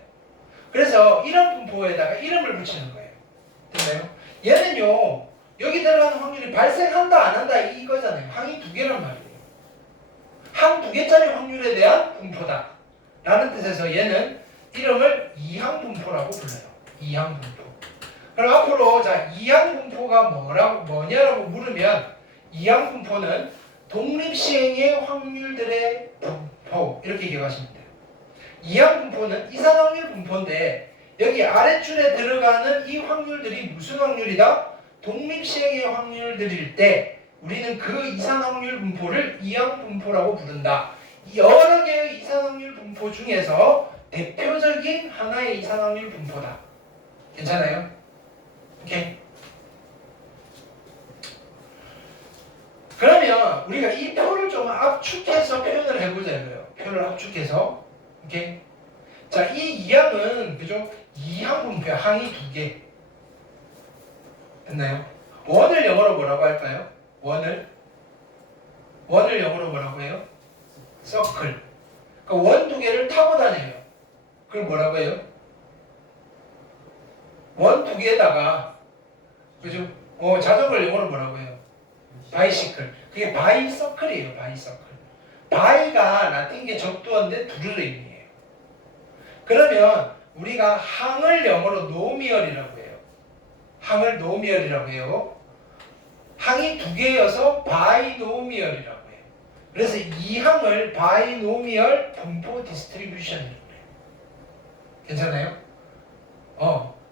그래서 이런 분포에다가 이름을 붙이는 거예요. 됐나요? 얘는요. 여기 들어가는 확률이 발생한다 안 한다 이거잖아요. 항이 두 개란 말이에요. 항 두 개짜리 확률에 대한 분포다 라는 뜻에서 얘는 이름을 이항분포라고 불러요. 이항분포. 그럼 앞으로 자 이항분포가 뭐냐라고 물으면 이항분포는 독립시행의 확률들의 분포 이렇게 기억하시면 돼요. 이항분포는 이산확률 분포인데 여기 아랫줄에 들어가는 이 확률들이 무슨 확률이다? 독립시행의 확률들일 때 우리는 그 이산확률 분포를 이항분포라고 부른다. 여러 개의 이산확률 분포 중에서 대표적인 하나의 이산확률 분포다. 괜찮아요? 오케이. 그러면 우리가 이 표를 좀 압축해서 표현을 해보자 이거예요. 표를 압축해서. 오케이. 자, 이 이항은 그죠? 이항 분포야. 항이 두 개. 됐나요? 원을 영어로 뭐라고 할까요? 원을 영어로 뭐라고 해요? 서클. 그러니까 원 두 개를 타고 다녀요. 그걸 뭐라고 해요? 원 두 개에다가 그죠? 자전거를 영어로 뭐라고 해요? 바이시클. 그게 바이서클이에요. 바이서클. 바이가 라틴계 적도어인데 두르르 의미해요. 그러면 우리가 항을 영어로 노미얼이라고 해요. 항을 노미얼이라고 해요. 항이 두 개여서 바이노미얼이라고 해요. 그래서 이 항을 바이노미얼 분포 디스트리뷰션이라고 해요. 괜찮아요?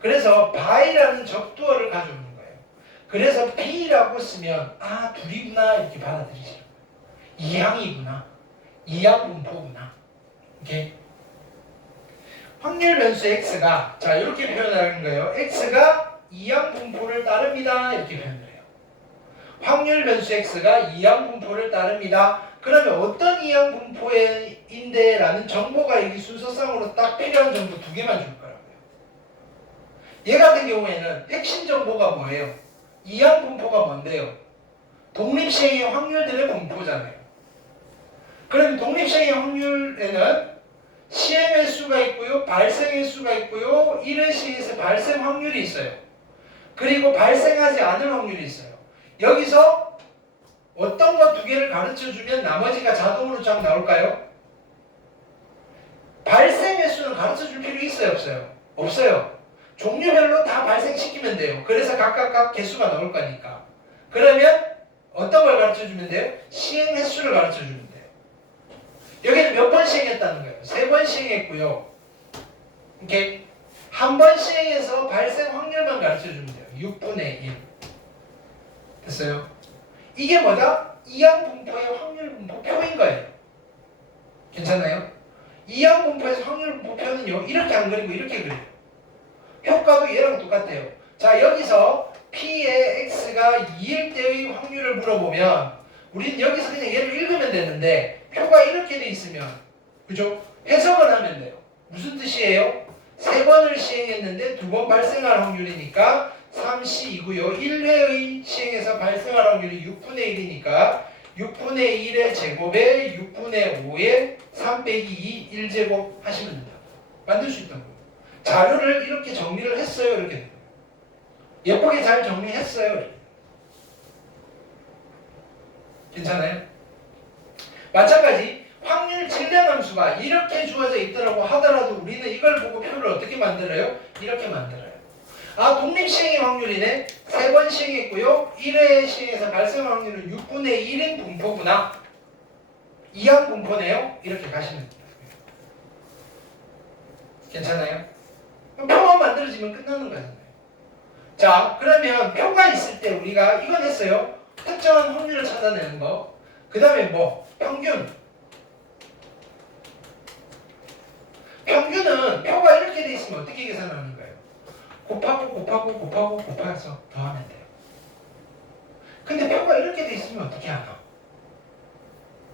그래서 바이라는 적도어를 가져오는 거예요. 그래서 B라고 쓰면 둘이구나 이렇게 받아들이시는 거예요. 이항이구나. 이항 분포구나. 오케이? 확률 변수 X가 자 이렇게 표현하는 거예요. X가 이항 분포를 따릅니다. 이렇게 표현을 해요. 확률 변수 X가 이항 분포를 따릅니다. 그러면 어떤 이항 분포인데 라는 정보가 여기 순서상으로 딱 필요한 정보 두 개만 줄 거라고요. 얘 같은 경우에는 핵심 정보가 뭐예요? 이항 분포가 뭔데요? 독립시행의 확률들의 분포잖아요. 그럼 독립시행의 확률에는 시행 횟수가 있고요. 발생 횟수가 있고요. 1회 시에서 발생 확률이 있어요. 그리고 발생하지 않을 확률이 있어요. 여기서 어떤 것 두 개를 가르쳐주면 나머지가 자동으로 쫙 나올까요? 발생 횟수는 가르쳐줄 필요 있어요? 없어요? 없어요. 종류별로 다 발생시키면 돼요. 그래서 각각 개수가 나올 거니까. 그러면 어떤 걸 가르쳐주면 돼요? 시행 횟수를 가르쳐주면 돼요. 여기는 몇 번 시행했다는 거예요? 3번 시행했고요. 이렇게 한 번 시행해서 발생 확률만 가르쳐주면 돼요. 6분의 1. 됐어요? 이게 뭐다? 이항 분포의 확률 분포표인 거예요. 괜찮아요? 이항 분포에서 확률 분포표는요. 이렇게 안 그리고 이렇게 그려요. 효과도 얘랑 똑같아요. 자, 여기서 P의 X가 2일 때의 확률을 물어보면 우리는 여기서 그냥 얘를 읽으면 되는데 표가 이렇게 돼 있으면 그죠? 해석을 하면 돼요. 무슨 뜻이에요? 3번을 시행했는데 2번 발생할 확률이니까 3C이고요. 1회의 시행에서 발생할 확률이 6분의 1이니까 6분의 1의 제곱에 6분의 5에 3 빼기 2 1제곱 하시면 된다. 만들 수 있다고요. 자료를 이렇게 정리를 했어요. 이렇게 돼요. 예쁘게 잘 정리했어요. 이렇게. 괜찮아요? 마찬가지 확률 질량함수가 이렇게 주어져 있더라고 하더라도 우리는 이걸 보고 표를 어떻게 만들어요? 이렇게 만들어요. 아, 독립시행의 확률이네. 3번 시행했고요. 1회 시행에서 발생 확률은 6분의 1인 분포구나. 이항 분포네요. 이렇게 가시면 돼요. 괜찮아요? 그럼 표만 만들어지면 끝나는 거잖아요. 자, 그러면 표가 있을 때 우리가 이건 했어요. 특정한 확률을 찾아내는 거. 그 다음에 뭐? 평균. 평균은 표가 이렇게 돼 있으면 어떻게 계산하는 거예요? 곱하고 곱해서 더하면 돼요. 근데 표가 이렇게 돼 있으면 어떻게 하나?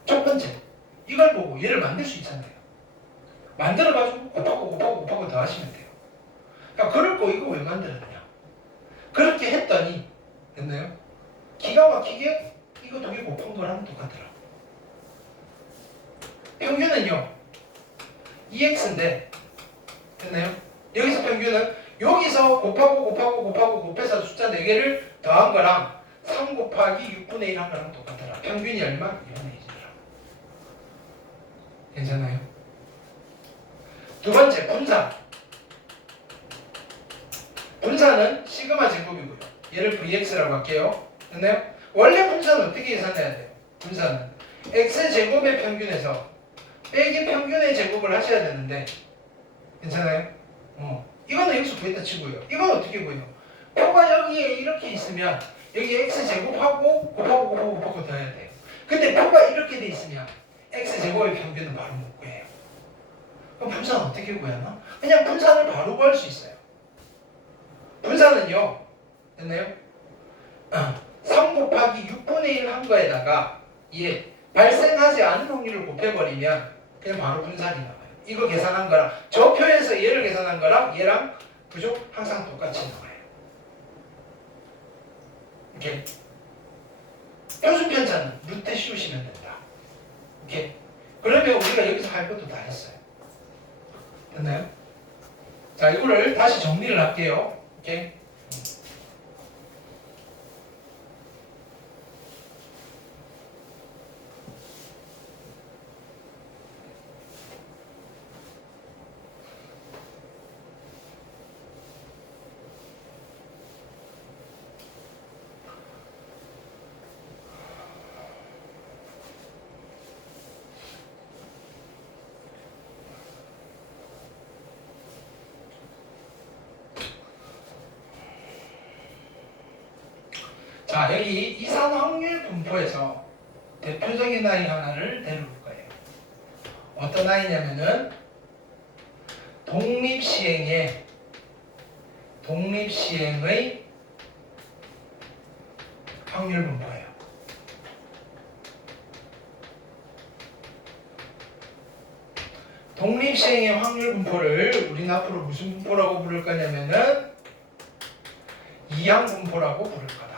첫 번째, 이걸 보고 얘를 만들 수 있잖아요. 만들어가지고 곱하고 더하시면 돼요. 그러니까 그럴 거 이거 왜 만들었냐? 그렇게 했더니 됐나요? 기가 막히게 이거 두 개 곱한 거랑 똑같더라. 평균은요 2x인데 됐나요? 여기서 평균은 여기서 곱하고 곱해서 숫자 4개를 더한 거랑 3 곱하기 6분의 1 한 거랑 똑같더라. 평균이 얼마? 2분의 1이더라. 괜찮아요? 두 번째 분산. 분산은 시그마 제곱이고요. 얘를 vx라고 할게요. 됐나요? 원래 분산은 어떻게 계산해야 돼요? 분산은 x제곱의 평균에서 빼기 평균의 제곱을 하셔야 되는데 괜찮아요? 이거는 여기서 구했다 치고요. 이건 어떻게 구해요? 표가 여기에 이렇게 있으면 여기 x제곱하고 곱하고 더해야 돼요. 근데 표가 이렇게 돼 있으면 x제곱의 평균은 바로 못 구해요. 그럼 분산 어떻게 구하나? 그냥 분산을 바로 구할 수 있어요. 분산은요 됐나요? 3 곱하기 6분의 1 한 거에다가 얘 발생하지 않은 확률을 곱해버리면 그냥 바로 분산이 나와요. 이거 계산한 거랑 저 표에서 얘를 계산한 거랑 얘랑 그죠? 항상 똑같이 나와요. 오케이. 표준 편차는 루트 씌우시면 된다. 오케이. 그러면 우리가 여기서 할 것도 다 했어요. 됐나요? 자, 이거를 다시 정리를 할게요. 오케이. 자, 여기 이산 확률 분포에서 대표적인 아이 하나를 내려볼 거예요. 어떤 아이냐면은 독립시행의 확률 분포예요. 독립시행의 확률 분포를 우리는 앞으로 무슨 분포라고 부를 거냐면은 이항 분포라고 부를 거다.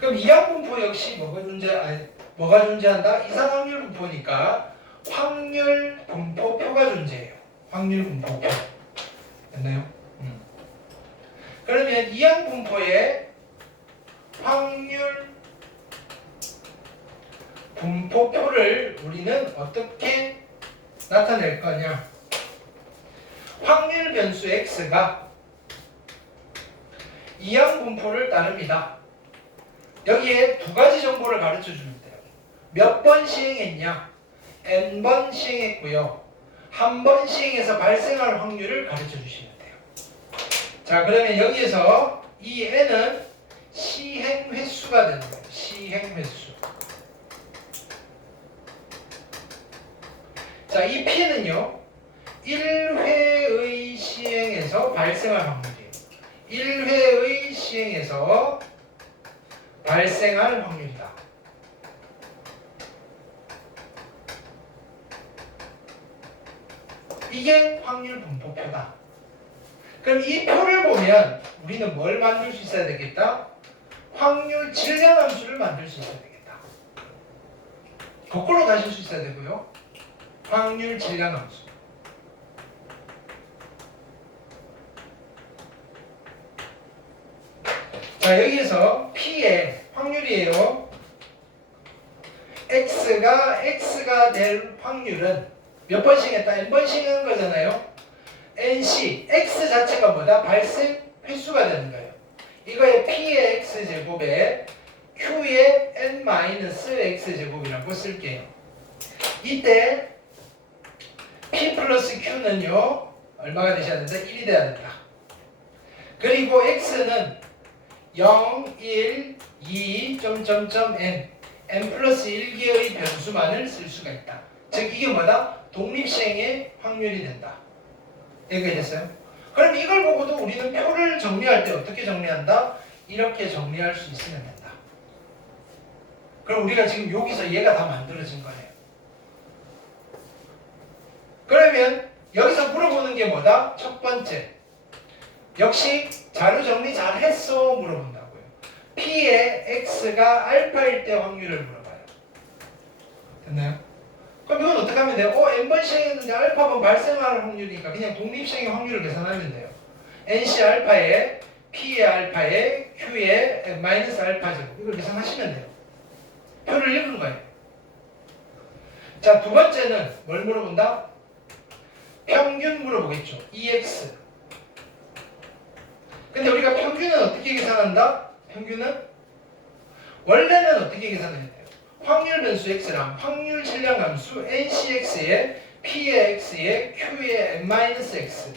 그럼 이항 분포 역시 뭐가 존재한다? 이산 확률 분포니까 확률 분포표가 존재해요. 확률 분포표. 됐나요? 그러면 이항 분포의 확률 분포표를 우리는 어떻게 나타낼 거냐? 확률 변수 x가 이항 분포를 따릅니다. 여기에 두 가지 정보를 가르쳐 주면 돼요. 몇 번 시행했냐? n번 시행했고요. 한 번 시행해서 발생할 확률을 가르쳐 주시면 돼요. 자, 그러면 여기에서 이 n은 시행 횟수가 되는 거예요. 시행 횟수. 자, 이 p는요. 1회의 시행에서 발생할 확률이에요. 1회의 시행에서 발생할 확률이다. 이게 확률 분포표다. 그럼 이 표를 보면 우리는 뭘 만들 수 있어야 되겠다? 확률 질량함수를 만들 수 있어야 되겠다. 거꾸로 가실 수 있어야 되고요. 확률 질량함수. 자, 여기에서 P의 확률이에요. X가 될 확률은 몇 번씩 했다? N번씩 한 거잖아요. NC, X 자체가 뭐다? 발생 횟수가 되는 거예요. 이거의 P의 X제곱에 Q의 N-X제곱이라고 쓸게요. 이때 P 플러스 Q는요, 얼마가 되셔야 된다? 1이 돼야 된다. 그리고 X는 0, 1, 2, N, N 플러스 1개의 변수만을 쓸 수가 있다. 즉, 이게 뭐다? 독립시행의 확률이 된다. 이렇게 됐어요? 그럼 이걸 보고도 우리는 표를 정리할 때 어떻게 정리한다? 이렇게 정리할 수 있으면 된다. 그럼 우리가 지금 여기서 얘가 다 만들어진 거예요. 그러면 여기서 물어보는 게 뭐다? 첫 번째, 역시 자료 정리 잘 했어 물어본다고요. P의 X가 알파일 때 확률을 물어봐요. 됐나요? 그럼 이건 어떻게 하면 돼요? N번 시행했는데 알파번 발생할 확률이니까 그냥 독립시행의 확률을 계산하면 돼요. NC 알파에 P의 알파에 Q의 마이너스 알파 제곱, 이걸 계산하시면 돼요. 표를 읽은 거예요. 자, 두 번째는 뭘 물어본다? 평균 물어보겠죠. EX. 근데 우리가 평균은 어떻게 계산한다? 평균은 원래는 어떻게 계산해야 돼요? 확률 변수 x랑 확률 질량 함수 ncx에 p의 x에 q의 n-x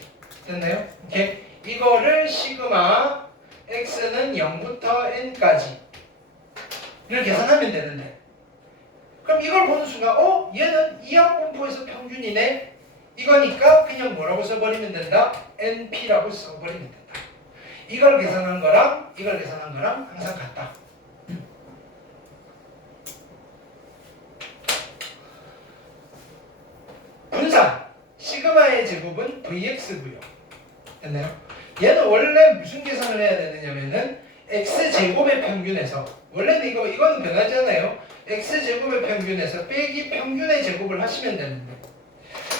됐나요? 오케이. 이거를 시그마 x는 0부터 n까지 이를 계산하면 되는데, 그럼 이걸 보는 순간 얘는 이항분포에서 평균이네, 이거니까 그냥 뭐라고 써버리면 된다? np라고 써버리면 된다. 이걸 계산한 거랑 이걸 계산한 거랑 항상 같다. 분산 시그마의 제곱은 vx고요. 됐나요? 얘는 원래 무슨 계산을 해야 되느냐면은 x제곱의 평균에서, 원래는 이거는 변하지 않아요. x제곱의 평균에서 빼기 평균의 제곱을 하시면 되는데,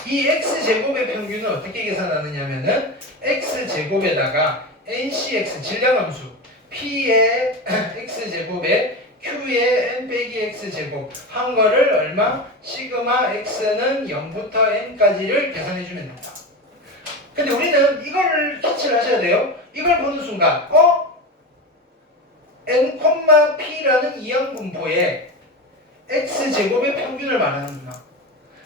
이 x제곱의 평균은 어떻게 계산하느냐면은 x제곱에다가 ncx 질량함수 p의 x제곱에 q의 n 빼기 x제곱 한 거를 얼마? 시그마 x는 0부터 n까지를 계산해 주면 된다. 근데 우리는 이걸 캐치를 하셔야 돼요. 이걸 보는 순간 n, p라는 이항분포에 x제곱의 평균을 말하는구나.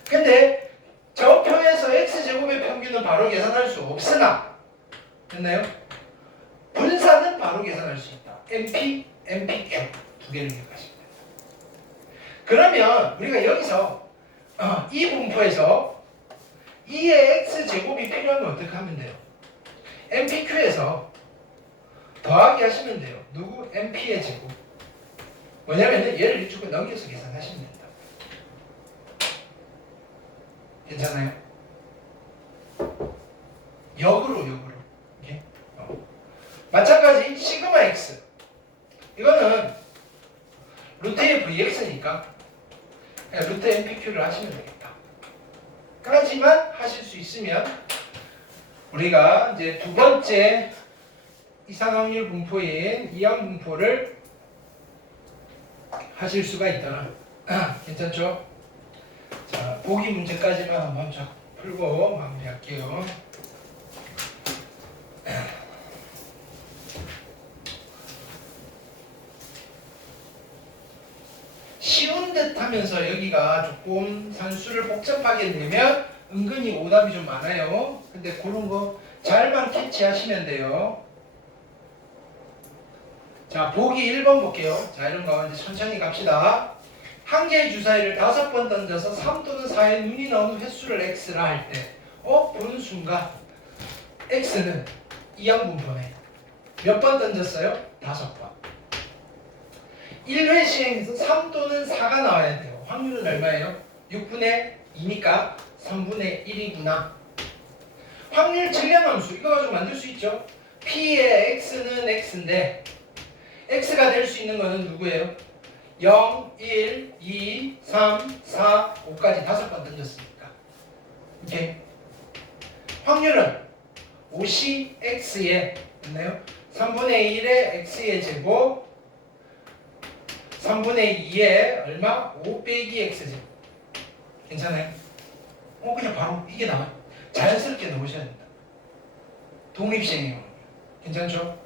근데 저 표에서 x제곱의 평균은 바로 계산할 수 없으나, 됐나요? 분산은 바로 계산할 수 있다. np, npq 두 개를 기억하시면 됩니다. 그러면 우리가 여기서 이 분포에서 2의 x제곱이 필요하면 어떻게 하면 돼요? npq에서 더하기 하시면 돼요. 누구? np의 제곱. 뭐냐면은 얘를 이쪽으로 넘겨서 계산하시면 된다. 괜찮아요? 역으로. 이렇게. 마찬가지 시그마 x. 이거는 루트의 vx니까 루트 npq를 하시면 되겠다. 까지만 하실 수 있으면 우리가 이제 두 번째 이상확률 분포인 이항분포를 하실 수가 있다. 괜찮죠? 자, 보기 문제까지만 한번 풀고 마무리할게요. 쉬운 듯 하면서 여기가 조금 산수를 복잡하게 내면 은근히 오답이 좀 많아요. 근데 그런 거 잘만 캐치하시면 돼요. 자, 보기 1번 볼게요. 자, 이런 거 이제 천천히 갑시다. 한 개의 주사위를 5번 던져서 3 또는 4의 눈이 나오는 횟수를 x라 할 때 보는 순간 x는 이항분포네. 몇 번 던졌어요? 5번. 1회 시행에서 3 또는 4가 나와야 돼요. 확률은 얼마예요? 6분의 2니까 3분의 1이구나. 확률 질량함수 이거 가지고 만들 수 있죠. P의 x는 x인데 x가 될 수 있는 거는 누구예요? 0, 1, 2, 3, 4, 5까지 5번 던졌으니까. 오케이. 확률은 5시 x에 있나요? 3분의 1의 x의 제곱 3분의 2의 얼마? 5 빼기 x제곱. 괜찮아요? 그냥 바로 이게 나와요. 자연스럽게 넣으셔야 된다. 독립시행의 확률. 괜찮죠?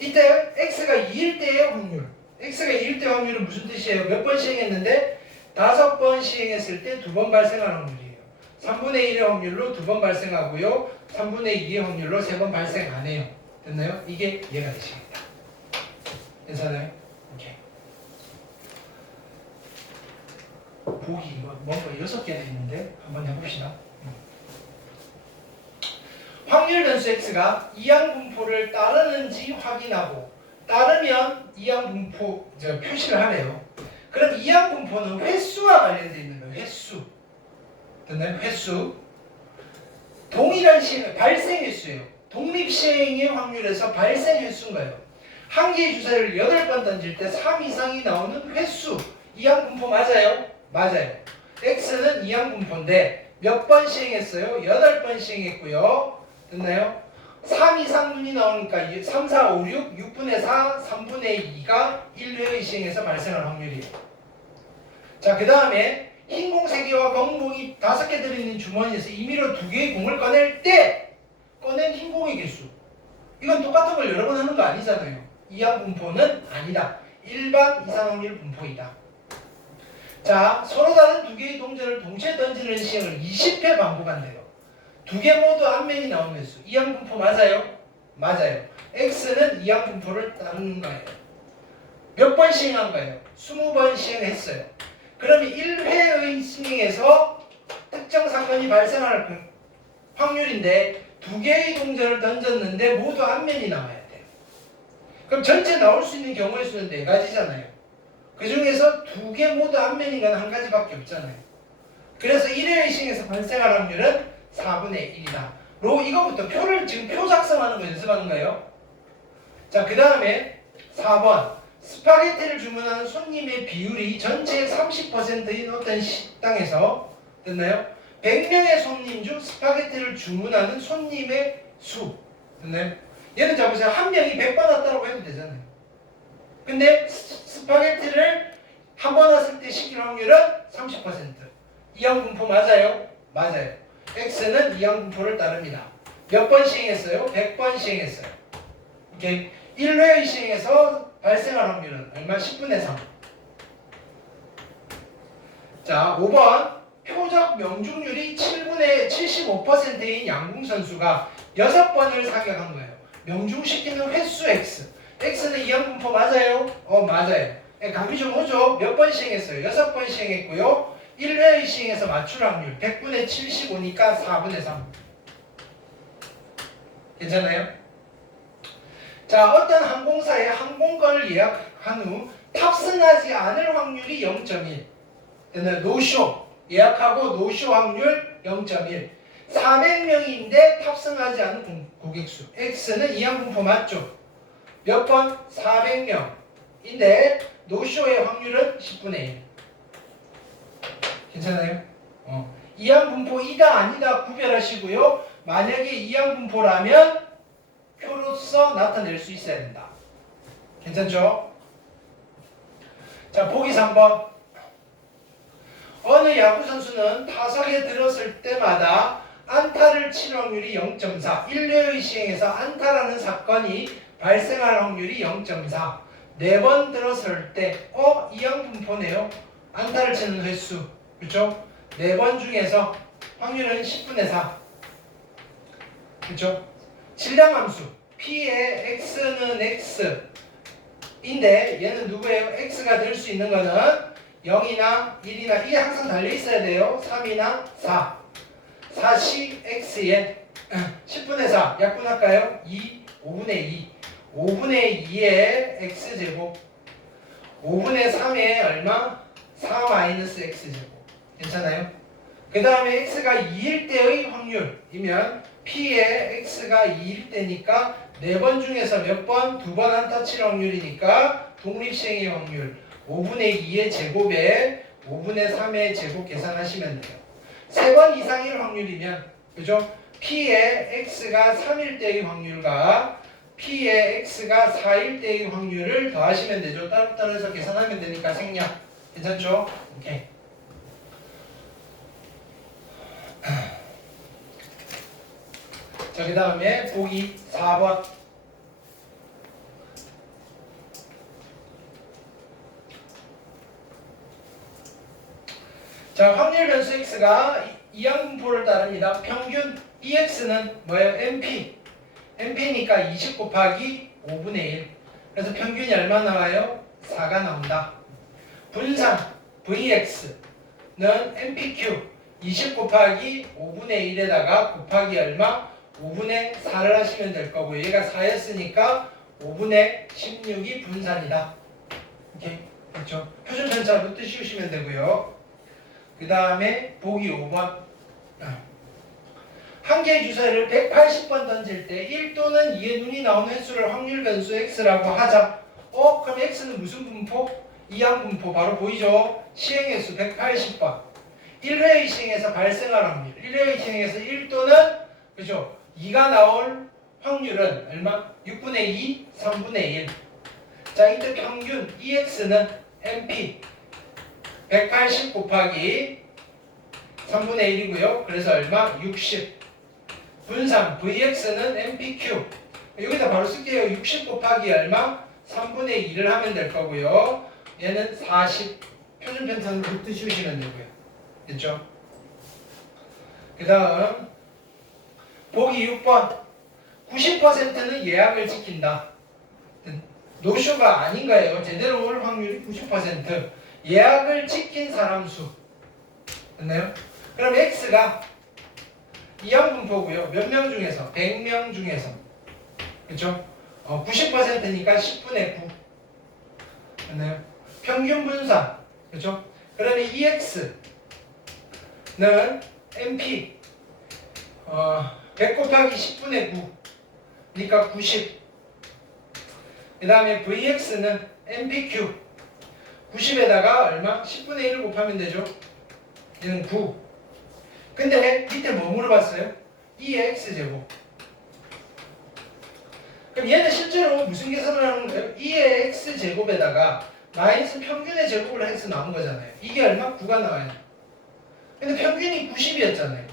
이때 x가 2일 때의 확률. x가 2일 때 확률은 무슨 뜻이에요? 몇 번 시행했는데 5번 시행했을 때 2번 발생할 확률이에요. 3분의 1의 확률로 2번 발생하고요. 3분의 2의 확률로 3번 발생 안 해요. 됐나요? 이게 이해가 되시겠다. 괜찮아요? 오케이. 보기 이거 뭔가 6개나 있는데 한번 해봅시다. 확률 변수 x가 이항 분포를 따르는지 확인하고 따르면 이항 분포 표시를 하래요. 그럼 이항 분포는 횟수와 관련되어 있는 거예요. 횟수. 됐나요? 횟수. 동일한 시행 발생 횟수예요. 독립 시행의 확률에서 발생 횟수인 거예요. 한 개의 주사를 8번 던질 때 3 이상이 나오는 횟수. 이항 분포 맞아요? 맞아요. x는 이항 분포인데 몇 번 시행했어요? 8번 시행했고요. 됐나요? 3 이상 눈이 나오니까 3, 4, 5, 6, 6분의 4, 3분의 2가 1회의 시행에서 발생할 확률이에요. 자, 그 다음에 흰 공 3개와 검은 공이 5개 들어있는 주머니에서 임의로 2개의 공을 꺼낼 때 꺼낸 흰 공의 개수. 이건 똑같은 걸 여러 번 하는 거 아니잖아요. 이항 분포는 아니다. 일반 이상 확률 분포이다. 자, 서로 다른 2개의 동전을 동시에 던지는 시행을 20회 반복한대요. 2개 모두 앞면이 나오는 횟수. 이항 분포 맞아요? 맞아요. x는 이항 분포를 따르는 거예요. 몇 번 시행한 거예요? 20번 시행했어요. 그러면 1회의 시행에서 특정 사건이 발생할 확률인데 2개의 동전을 던졌는데 모두 앞면이 나와야 돼요. 그럼 전체 나올 수 있는 경우의 수는 4가지잖아요. 그 중에서 2개 모두 앞면인 건 1가지밖에 없잖아요. 그래서 1회의 시행에서 발생할 확률은 4분의 1이다. 이거부터 표를 지금 표 작성하는 거 연습하는 거예요. 자, 그 다음에 4번. 스파게티를 주문하는 손님의 비율이 전체의 30%인 어떤 식당에서 됐나요? 100명의 손님 중 스파게티를 주문하는 손님의 수. 됐나요? 얘는 잡으세요. 한 명이 100번 왔다고 해도 되잖아요. 근데 스파게티를 한 번 왔을 때 시킬 확률은 30%. 이항 분포 맞아요? 맞아요. x는 이항 분포를 따릅니다. 몇 번 시행했어요? 100번 시행했어요. 오케이. 1회의 시행에서 발생할 확률은 얼마? 10분의 3. 자, 5번. 표적 명중률이 75%인 양궁 선수가 6번을 사격한 거예요. 명중시키는 횟수 x. x는 이항 분포 맞아요? 맞아요. 감이 좀 오죠? 몇 번 시행했어요? 6번 시행했고요. 1회의 시행에서 맞출 확률 100분의 75니까 4분의 3. 괜찮아요? 자, 어떤 항공사에 항공권을 예약한 후 탑승하지 않을 확률이 0.1. 노쇼. 예약하고 노쇼 확률 0.1. 400명인데 탑승하지 않은 고객수. x는 이항 분포 맞죠? 몇 번? 400명인데 노쇼의 확률은 10분의 1. 괜찮아요? 이항 분포이다 아니다 구별하시고요. 만약에 이항 분포라면 표로서 나타낼 수 있어야 된다. 괜찮죠? 자, 보기 3번. 어느 야구 선수는 타석에 들었을 때마다 안타를 칠 확률이 0.4. 1회의 시행에서 안타라는 사건이 발생할 확률이 0.4. 4번 들었을 때 이항 분포네요. 안타를 치는 횟수. 그렇죠? 4번 중에서 확률은 10분의 4. 그렇죠? 질량함수 P의 x는 x인데 얘는 누구예요? x가 될 수 있는 거는 0이나 1이나 이게 항상 달려 있어야 돼요. 3이나 4. 4시 x에 10분의 4 약분할까요? 5분의 2. 5분의 2의 x제곱 5분의 3의 얼마? 4 마이너스 x제곱. 괜찮아요? 그 다음에 x가 2일 때의 확률이면 P의 x가 2일 때니까 4번 중에서 몇 번? 2번 안타 칠 확률이니까 독립시행의 확률 5분의 2의 제곱에 5분의 3의 제곱 계산하시면 돼요. 3번 이상일 확률이면 그죠? P의 x가 3일 때의 확률과 P에 X가 4일 때의 확률을 더하시면 되죠. 따로따로 해서 계산하면 되니까 생략. 괜찮죠? 오케이. 자, 그 다음에 보기 4번. 자, 확률 변수 x가 이항분포를 따릅니다. 평균 EX는 뭐예요? MP. MP니까 20 곱하기 5분의 1. 그래서 평균이 얼마 나와요? 4가 나온다. 분산 VX는 MPQ 20 곱하기 5분의 1에다가 곱하기 얼마? 5분의 4를 하시면 될 거고요. 얘가 4였으니까 5분의 16이 분산이다. 오케이? 그렇죠? 표준 편차로 뜻 씌우시면 되고요. 그 다음에 보기 5번. 한 개의 주사위를 180번 던질 때 1 또는 2의 눈이 나오는 횟수를 확률 변수 x라고 하자. 그럼 x는 무슨 분포? 이항분포 바로 보이죠? 시행횟수 180번. 1회의 시행에서 발생할 확률. 1회의 시행에서 1 또는 그죠? 2가 나올 확률은 얼마? 6분의 2, 3분의 1. 자, 이때 평균 EX는 MP 180 곱하기 3분의 1이고요. 그래서 얼마? 60. 분산 VX는 MPQ. 여기다 바로 쓸게요. 60 곱하기 얼마? 3분의 2를 하면 될 거고요. 얘는 40. 표준 편차로 그때 씌우시면 되고요. 됐죠? 그 다음 보기 6번. 90%는 예약을 지킨다. 노쇼가 아닌 거예요. 제대로 올 확률이 90%. 예약을 지킨 사람 수. 됐나요? 그럼 X가 이항분포고요. 몇 명 중에서? 100명 중에서. 그렇죠? 90%니까 10분의 9. 됐나요? 평균 분산. 그렇죠? 그러면 EX는 MP 100 곱하기 10분의 9. 그러니까 90. 그 다음에 VX는 MPQ 90에다가 얼마? 10분의 1을 곱하면 되죠. 얘는 9. 근데 밑에 뭐 물어봤어요? 2의 x제곱. 그럼 얘는 실제로 무슨 계산을 하는 거예요? 2의 x제곱에다가 마이너스 평균의 제곱을 해서 나온 거잖아요. 이게 얼마? 9가 나와요. 근데 평균이 90이었잖아요.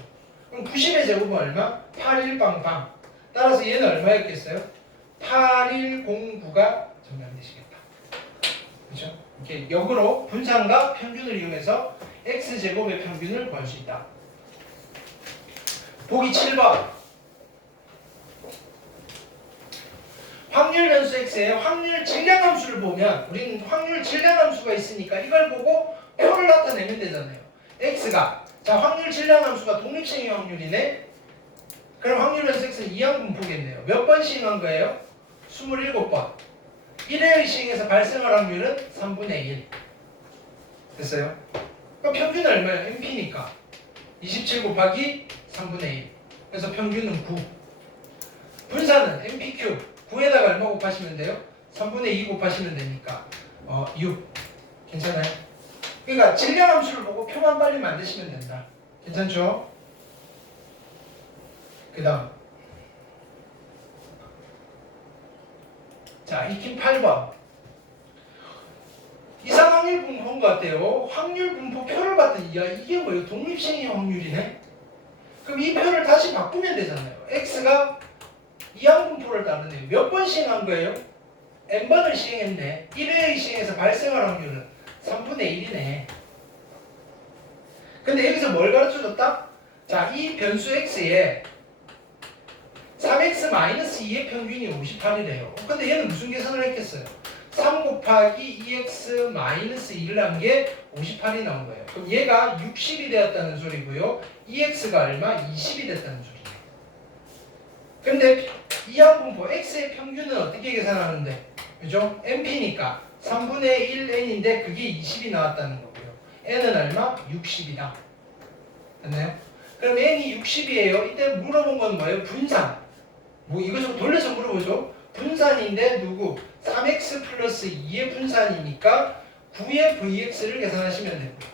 그럼 90의 제곱은 얼마? 81빵빵. 따라서 얘는 얼마였겠어요? 8109가 정답이 되시겠다. 그렇죠? 이렇게 역으로 분산과 평균을 이용해서 x제곱의 평균을 구할 수 있다. 보기 7번. 확률 변수 x의 확률 질량함수를 보면 우리는 확률 질량함수가 있으니까 이걸 보고 표를 나타내면 되잖아요. x가 자 확률 질량함수가 독립시행 확률이네. 그럼 확률 변수 x는 이항분포겠네요. 몇 번 시행한 거예요? 27번. 1회의 시행에서 발생할 확률은 3분의 1. 됐어요? 그럼 평균은 얼마예요? MP니까 27 곱하기 3분의 1. 그래서 평균은 9. 분산은 MPQ 9에다가 얼마 곱하시면 돼요? 3분의 2 곱하시면 되니까 6. 괜찮아요? 그러니까 질량함수를 보고 표만 빨리 만드시면 된다. 괜찮죠? 그 다음 자 익힌 8번. 이상 확률 분포인 것 같아요. 확률 분포 표를 봤더니 야 이게 뭐예요? 독립시행의 확률이네? 그럼 이 표를 다시 바꾸면 되잖아요. x가 이항분포를 따르네요. 몇 번 시행한 거예요? n번을 시행했네. 1회의 시행에서 발생할 확률은 3분의 1이네. 근데 여기서 뭘 가르쳐줬다? 자, 이 변수 x에 3x-2의 평균이 58이래요. 근데 얘는 무슨 계산을 했겠어요? 3 곱하기 2x-2를 한 게 58이 나온 거예요. 그럼 얘가 60이 되었다는 소리고요. EX가 얼마? 20이 됐다는 소리예요. 근데 이항분포 x의 평균은 어떻게 계산하는데? 그죠? MP니까 3분의 1n인데 그게 20이 나왔다는 거고요. n은 얼마? 60이다. 됐나요? 그럼 n이 60이에요. 이때 물어본 건 뭐예요? 분산. 뭐 이거 좀 돌려서 물어보죠. 분산인데 누구? 3x 플러스 2의 분산이니까 9의 vx를 계산하시면 됩니다.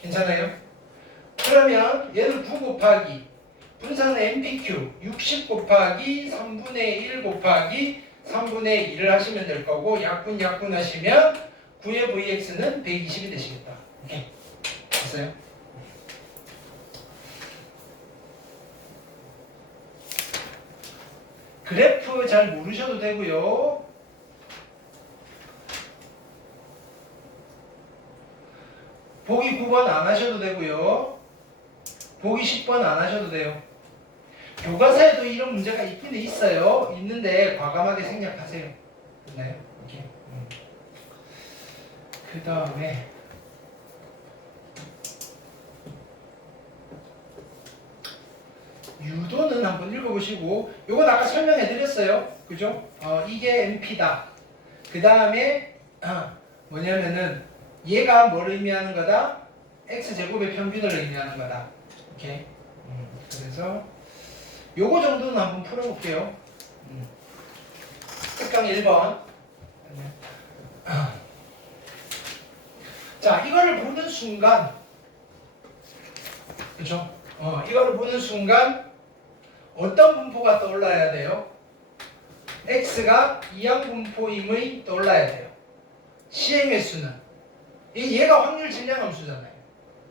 괜찮아요? 그러면 얘는 9 곱하기 분산은 MPQ 60 곱하기 3분의 1 곱하기 3분의 1을 하시면 될 거고 약분 하시면 9의 VX는 120이 되시겠다. 오케이. 됐어요? 그래프 잘 모르셔도 되고요. 보기 9번 안 하셔도 되고요. 보기 10번 안 하셔도 돼요. 교과서에도 이런 문제가 있긴 있어요. 있는데 과감하게 생략하세요. 네. 이렇게. 그 다음에 유도는 한번 읽어보시고 요건 아까 설명해 드렸어요. 그죠? 이게 MP다. 그 다음에 뭐냐면은 얘가 뭘 의미하는 거다? X제곱의 평균을 의미하는 거다. 오케이. 그래서 요거 정도는 한번 풀어볼게요. 특강 1번. 자, 이거를 보는 순간, 그쵸? 이거를 보는 순간, 어떤 분포가 떠올라야 돼요? X가 이항분포임의 떠올라야 돼요. 시행횟수는. 얘가 확률 질량함수잖아요.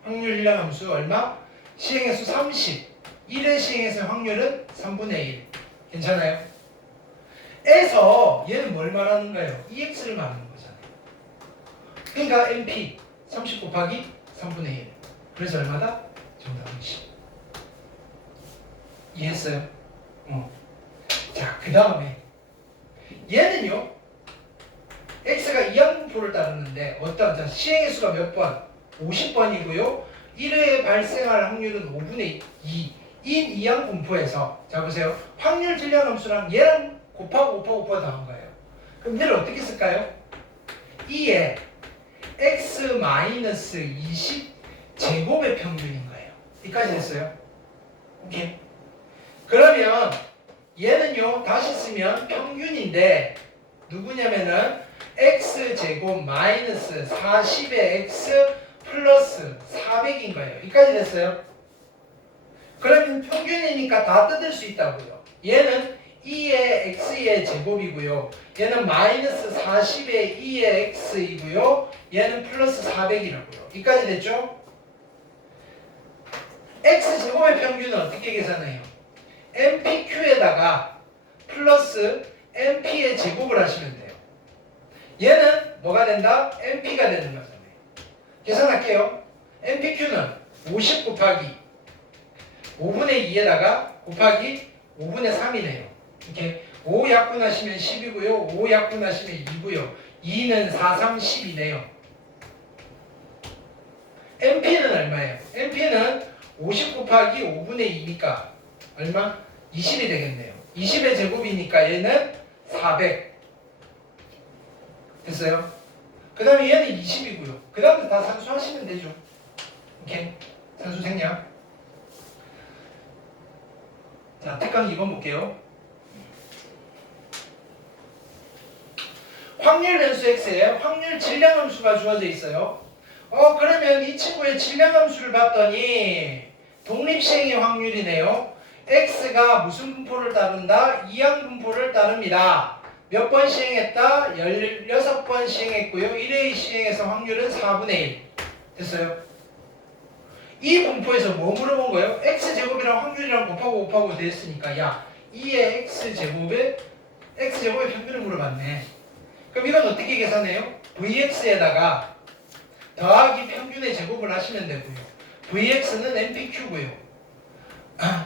확률 질량함수 얼마? 시행횟수 30. 1의 시행횟수의 확률은 3분의 1. 괜찮아요? 에서 얘는 뭘 말하는가요? EX를 말하는 거잖아요. 그러니까 MP 30 곱하기 3분의 1. 그래서 얼마다? 정답은 10. 이해했어요? 자, 그 다음에 얘는요. X가 이항분포를 따르는데 어떤 시행횟수가 몇 번? 50번이고요. 1회에 발생할 확률은 5분의 2인 이항분포에서 자 보세요. 확률 질량함수랑 얘랑 곱하고 나온 거예요. 그럼 얘를 어떻게 쓸까요? 2에 X-20 제곱의 평균인 거예요. 여기까지 됐어요. 오케이. 그러면 얘는요 다시 쓰면 평균인데 누구냐면은 X제곱 마이너스 40의 X 플러스 400인 거예요. 여기까지 됐어요. 그러면 평균이니까 다 뜯을 수 있다고요. 얘는 2의 X의 제곱이고요. 얘는 마이너스 40의 2의 X이고요. 얘는 플러스 400이라고요. 여기까지 됐죠? X제곱의 평균은 어떻게 계산해요? MPQ에다가 플러스 MP의 제곱을 하시면 돼요. 얘는 뭐가 된다? MP가 되는 거잖아요. 계산할게요. MPQ는 50 곱하기 5분의 2에다가 곱하기 5분의 3이네요. 이렇게 5 약분하시면 10이고요. 5 약분하시면 2고요. 2는 4, 3, 10이네요. MP는 얼마예요? MP는 50 곱하기 5분의 2니까 얼마? 20이 되겠네요. 20의 제곱이니까 얘는 400 됐어요? 그 다음에 얘는 20이고요. 그 다음에 다 산수하시면 되죠. 오케이? 산수 생략. 자, 특강 2번 볼게요. 확률 변수 X에 확률 질량함수가 주어져 있어요. 그러면 이 친구의 질량함수를 봤더니 독립시행의 확률이네요. X가 무슨 분포를 따른다? 이항분포를 따릅니다. 몇 번 시행했다? 16번 시행했고요. 1회 시행해서 확률은 4분의 1. 됐어요? 이 분포에서 뭐 물어본 거예요? X제곱이랑 확률이랑 곱하고 됐으니까 야 2의 X제곱의 평균을 물어봤네. 그럼 이건 어떻게 계산해요? VX에다가 더하기 평균의 제곱을 하시면 되고요. VX는 MPQ고요.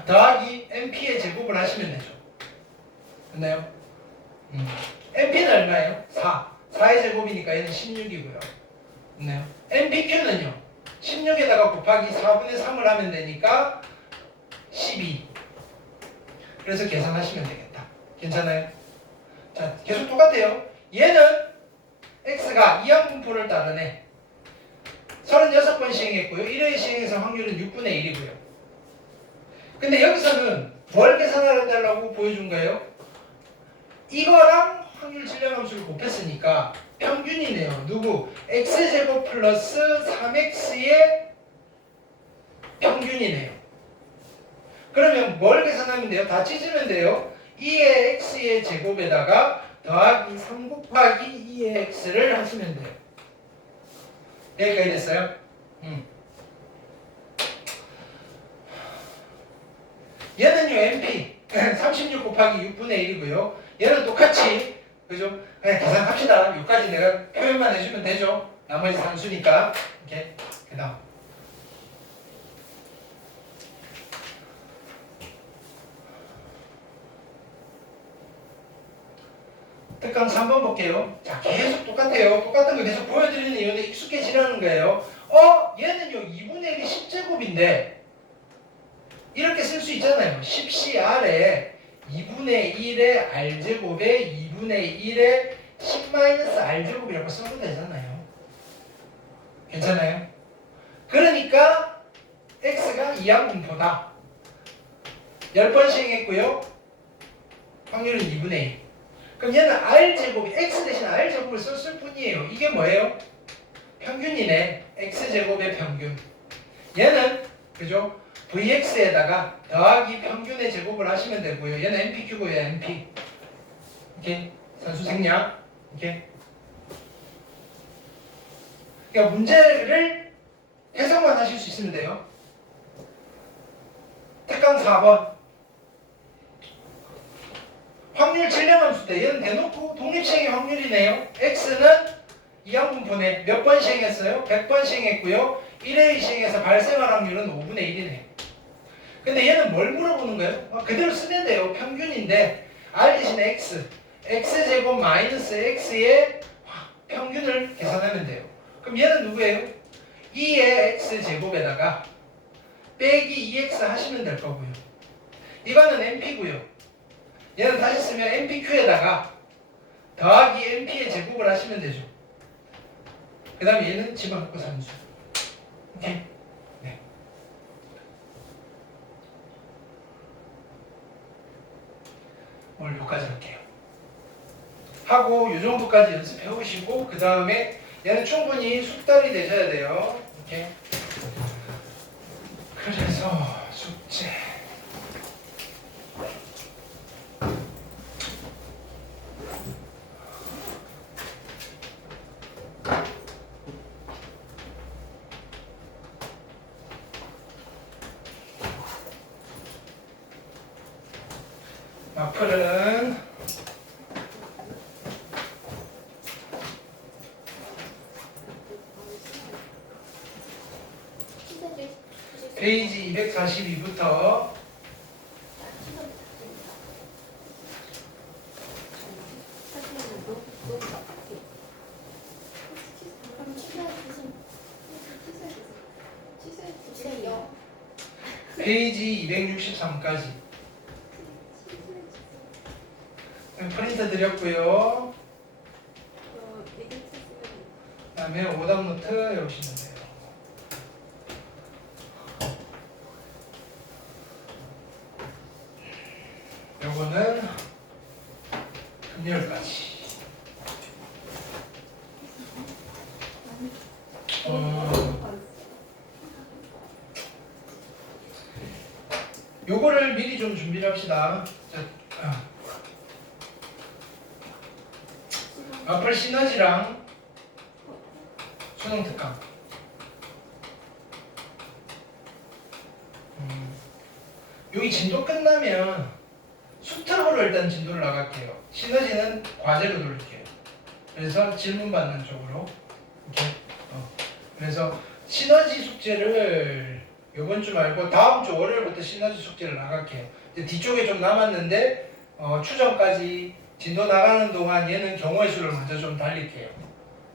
더하기 MP의 제곱을 하시면 되죠. 됐나요? MP는 얼마예요? 4. 4의 제곱이니까 얘는 16이고요. 됐나요? MPQ는요. 16에다가 곱하기 4분의 3을 하면 되니까 12. 그래서 계산하시면 되겠다. 괜찮아요? 자, 계속 똑같아요. 얘는 X가 이항분포를 따르네. 36번 시행했고요. 1회 시행해서 확률은 6분의 1이고요. 근데 여기서는 뭘 계산하려고 보여준 거예요? 이거랑 확률 질량함수를 곱했으니까 평균이네요. 누구? X제곱 플러스 3X의 평균이네요. 그러면 뭘 계산하면 돼요? 다 찢으면 돼요. 2의 x의 제곱에다가 더하기 3 곱하기 2의 x를 하시면 돼요. 여기까지 됐어요? 얘는요 np 36 곱하기 6분의 1이고요. 얘는 똑같이 그죠? 그냥 계산합시다. 여기까지 내가 표현만 해주면 되죠. 나머지 산수니까. 이렇게 그 다음 특강 3번 볼게요. 자, 계속 똑같아요. 똑같은 거 계속 보여드리는 이유는 익숙해지라는 거예요. 얘는요 2분의 1이 10제곱인데 이렇게 쓸 수 있잖아요. 10CR에 2분의 1의 R제곱에 2분의 1의 10-R제곱이라고 써도 되잖아요. 괜찮아요? 그러니까 X가 이항분포다. 10번 시행했고요. 확률은 2분의 1. 그럼 얘는 R제곱이 X 대신 R제곱을 썼을 뿐이에요. 이게 뭐예요? 평균이네. X제곱의 평균. 얘는 그죠? Vx에다가 더하기 평균의 제곱을 하시면 되고요. 얘는 NPQ고요. NP. 이렇게 산수 생략. 이렇게. 그러니까 문제를 해석만 하실 수 있으면 돼요. 특강 4번. 확률 질량함수 때 얘는 대놓고 독립시행의 확률이네요. X는 이항분포네. 몇 번 시행했어요? 100번 시행했고요. 1회 시행해서 발생할 확률은 5분의 1이네요. 근데 얘는 뭘 물어보는 거예요? 그대로 쓰면 돼요. 평균인데 R 대신에 X. X제곱 마이너스 X의 평균을 계산하면 돼요. 그럼 얘는 누구예요? 2의 X제곱에다가 빼기 2X 하시면 될 거고요. 이거는 NP고요. 얘는 다시 쓰면 NPQ에다가 더하기 NP의 제곱을 하시면 되죠. 그 다음에 얘는 집어넣고 산수. 오케이? 네. 오늘 여기까지 할게요. 하고 요 정도까지 연습해 오시고 그 다음에 얘는 충분히 숙달이 되셔야 돼요. 오케이? 그래서 숙제 마플은 페이지 242부터 페이지 263까지 프린트 드렸고요. 그 다음에 오답 노트 해오시면 돼요. 요거는 금요일까지. 요거를 미리 좀 준비를 합시다. 마플 시너지랑 수능 특강. 여기 진도 끝나면 수특으로 일단 진도를 나갈게요. 시너지는 과제로 돌릴게요. 그래서 질문 받는 쪽으로 이렇게. 그래서 시너지 숙제를 이번 주 말고 다음 주 월요일부터 시너지 숙제를 나갈게요. 이제 뒤쪽에 좀 남았는데 추정까지 진도 나가는 동안 얘는 경우의 수를 먼저 좀 달릴게요.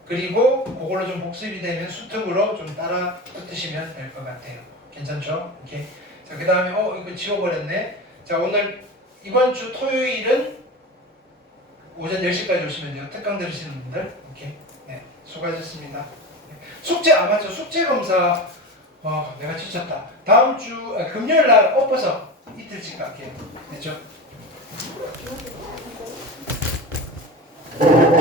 그리고 그걸로 좀 복습이 되면 수특으로 좀 따라 붙으시면 될 것 같아요. 괜찮죠? 오케이. 자, 그 다음에 이거 지워버렸네. 자, 오늘 이번 주 토요일은 오전 10시까지 오시면 돼요. 특강 들으시는 분들. 오케이. 네, 수고하셨습니다. 네. 숙제 맞죠? 숙제 검사. 내가 지쳤다. 다음 주 금요일 날 엎어서 이틀씩 갈게요. 됐죠?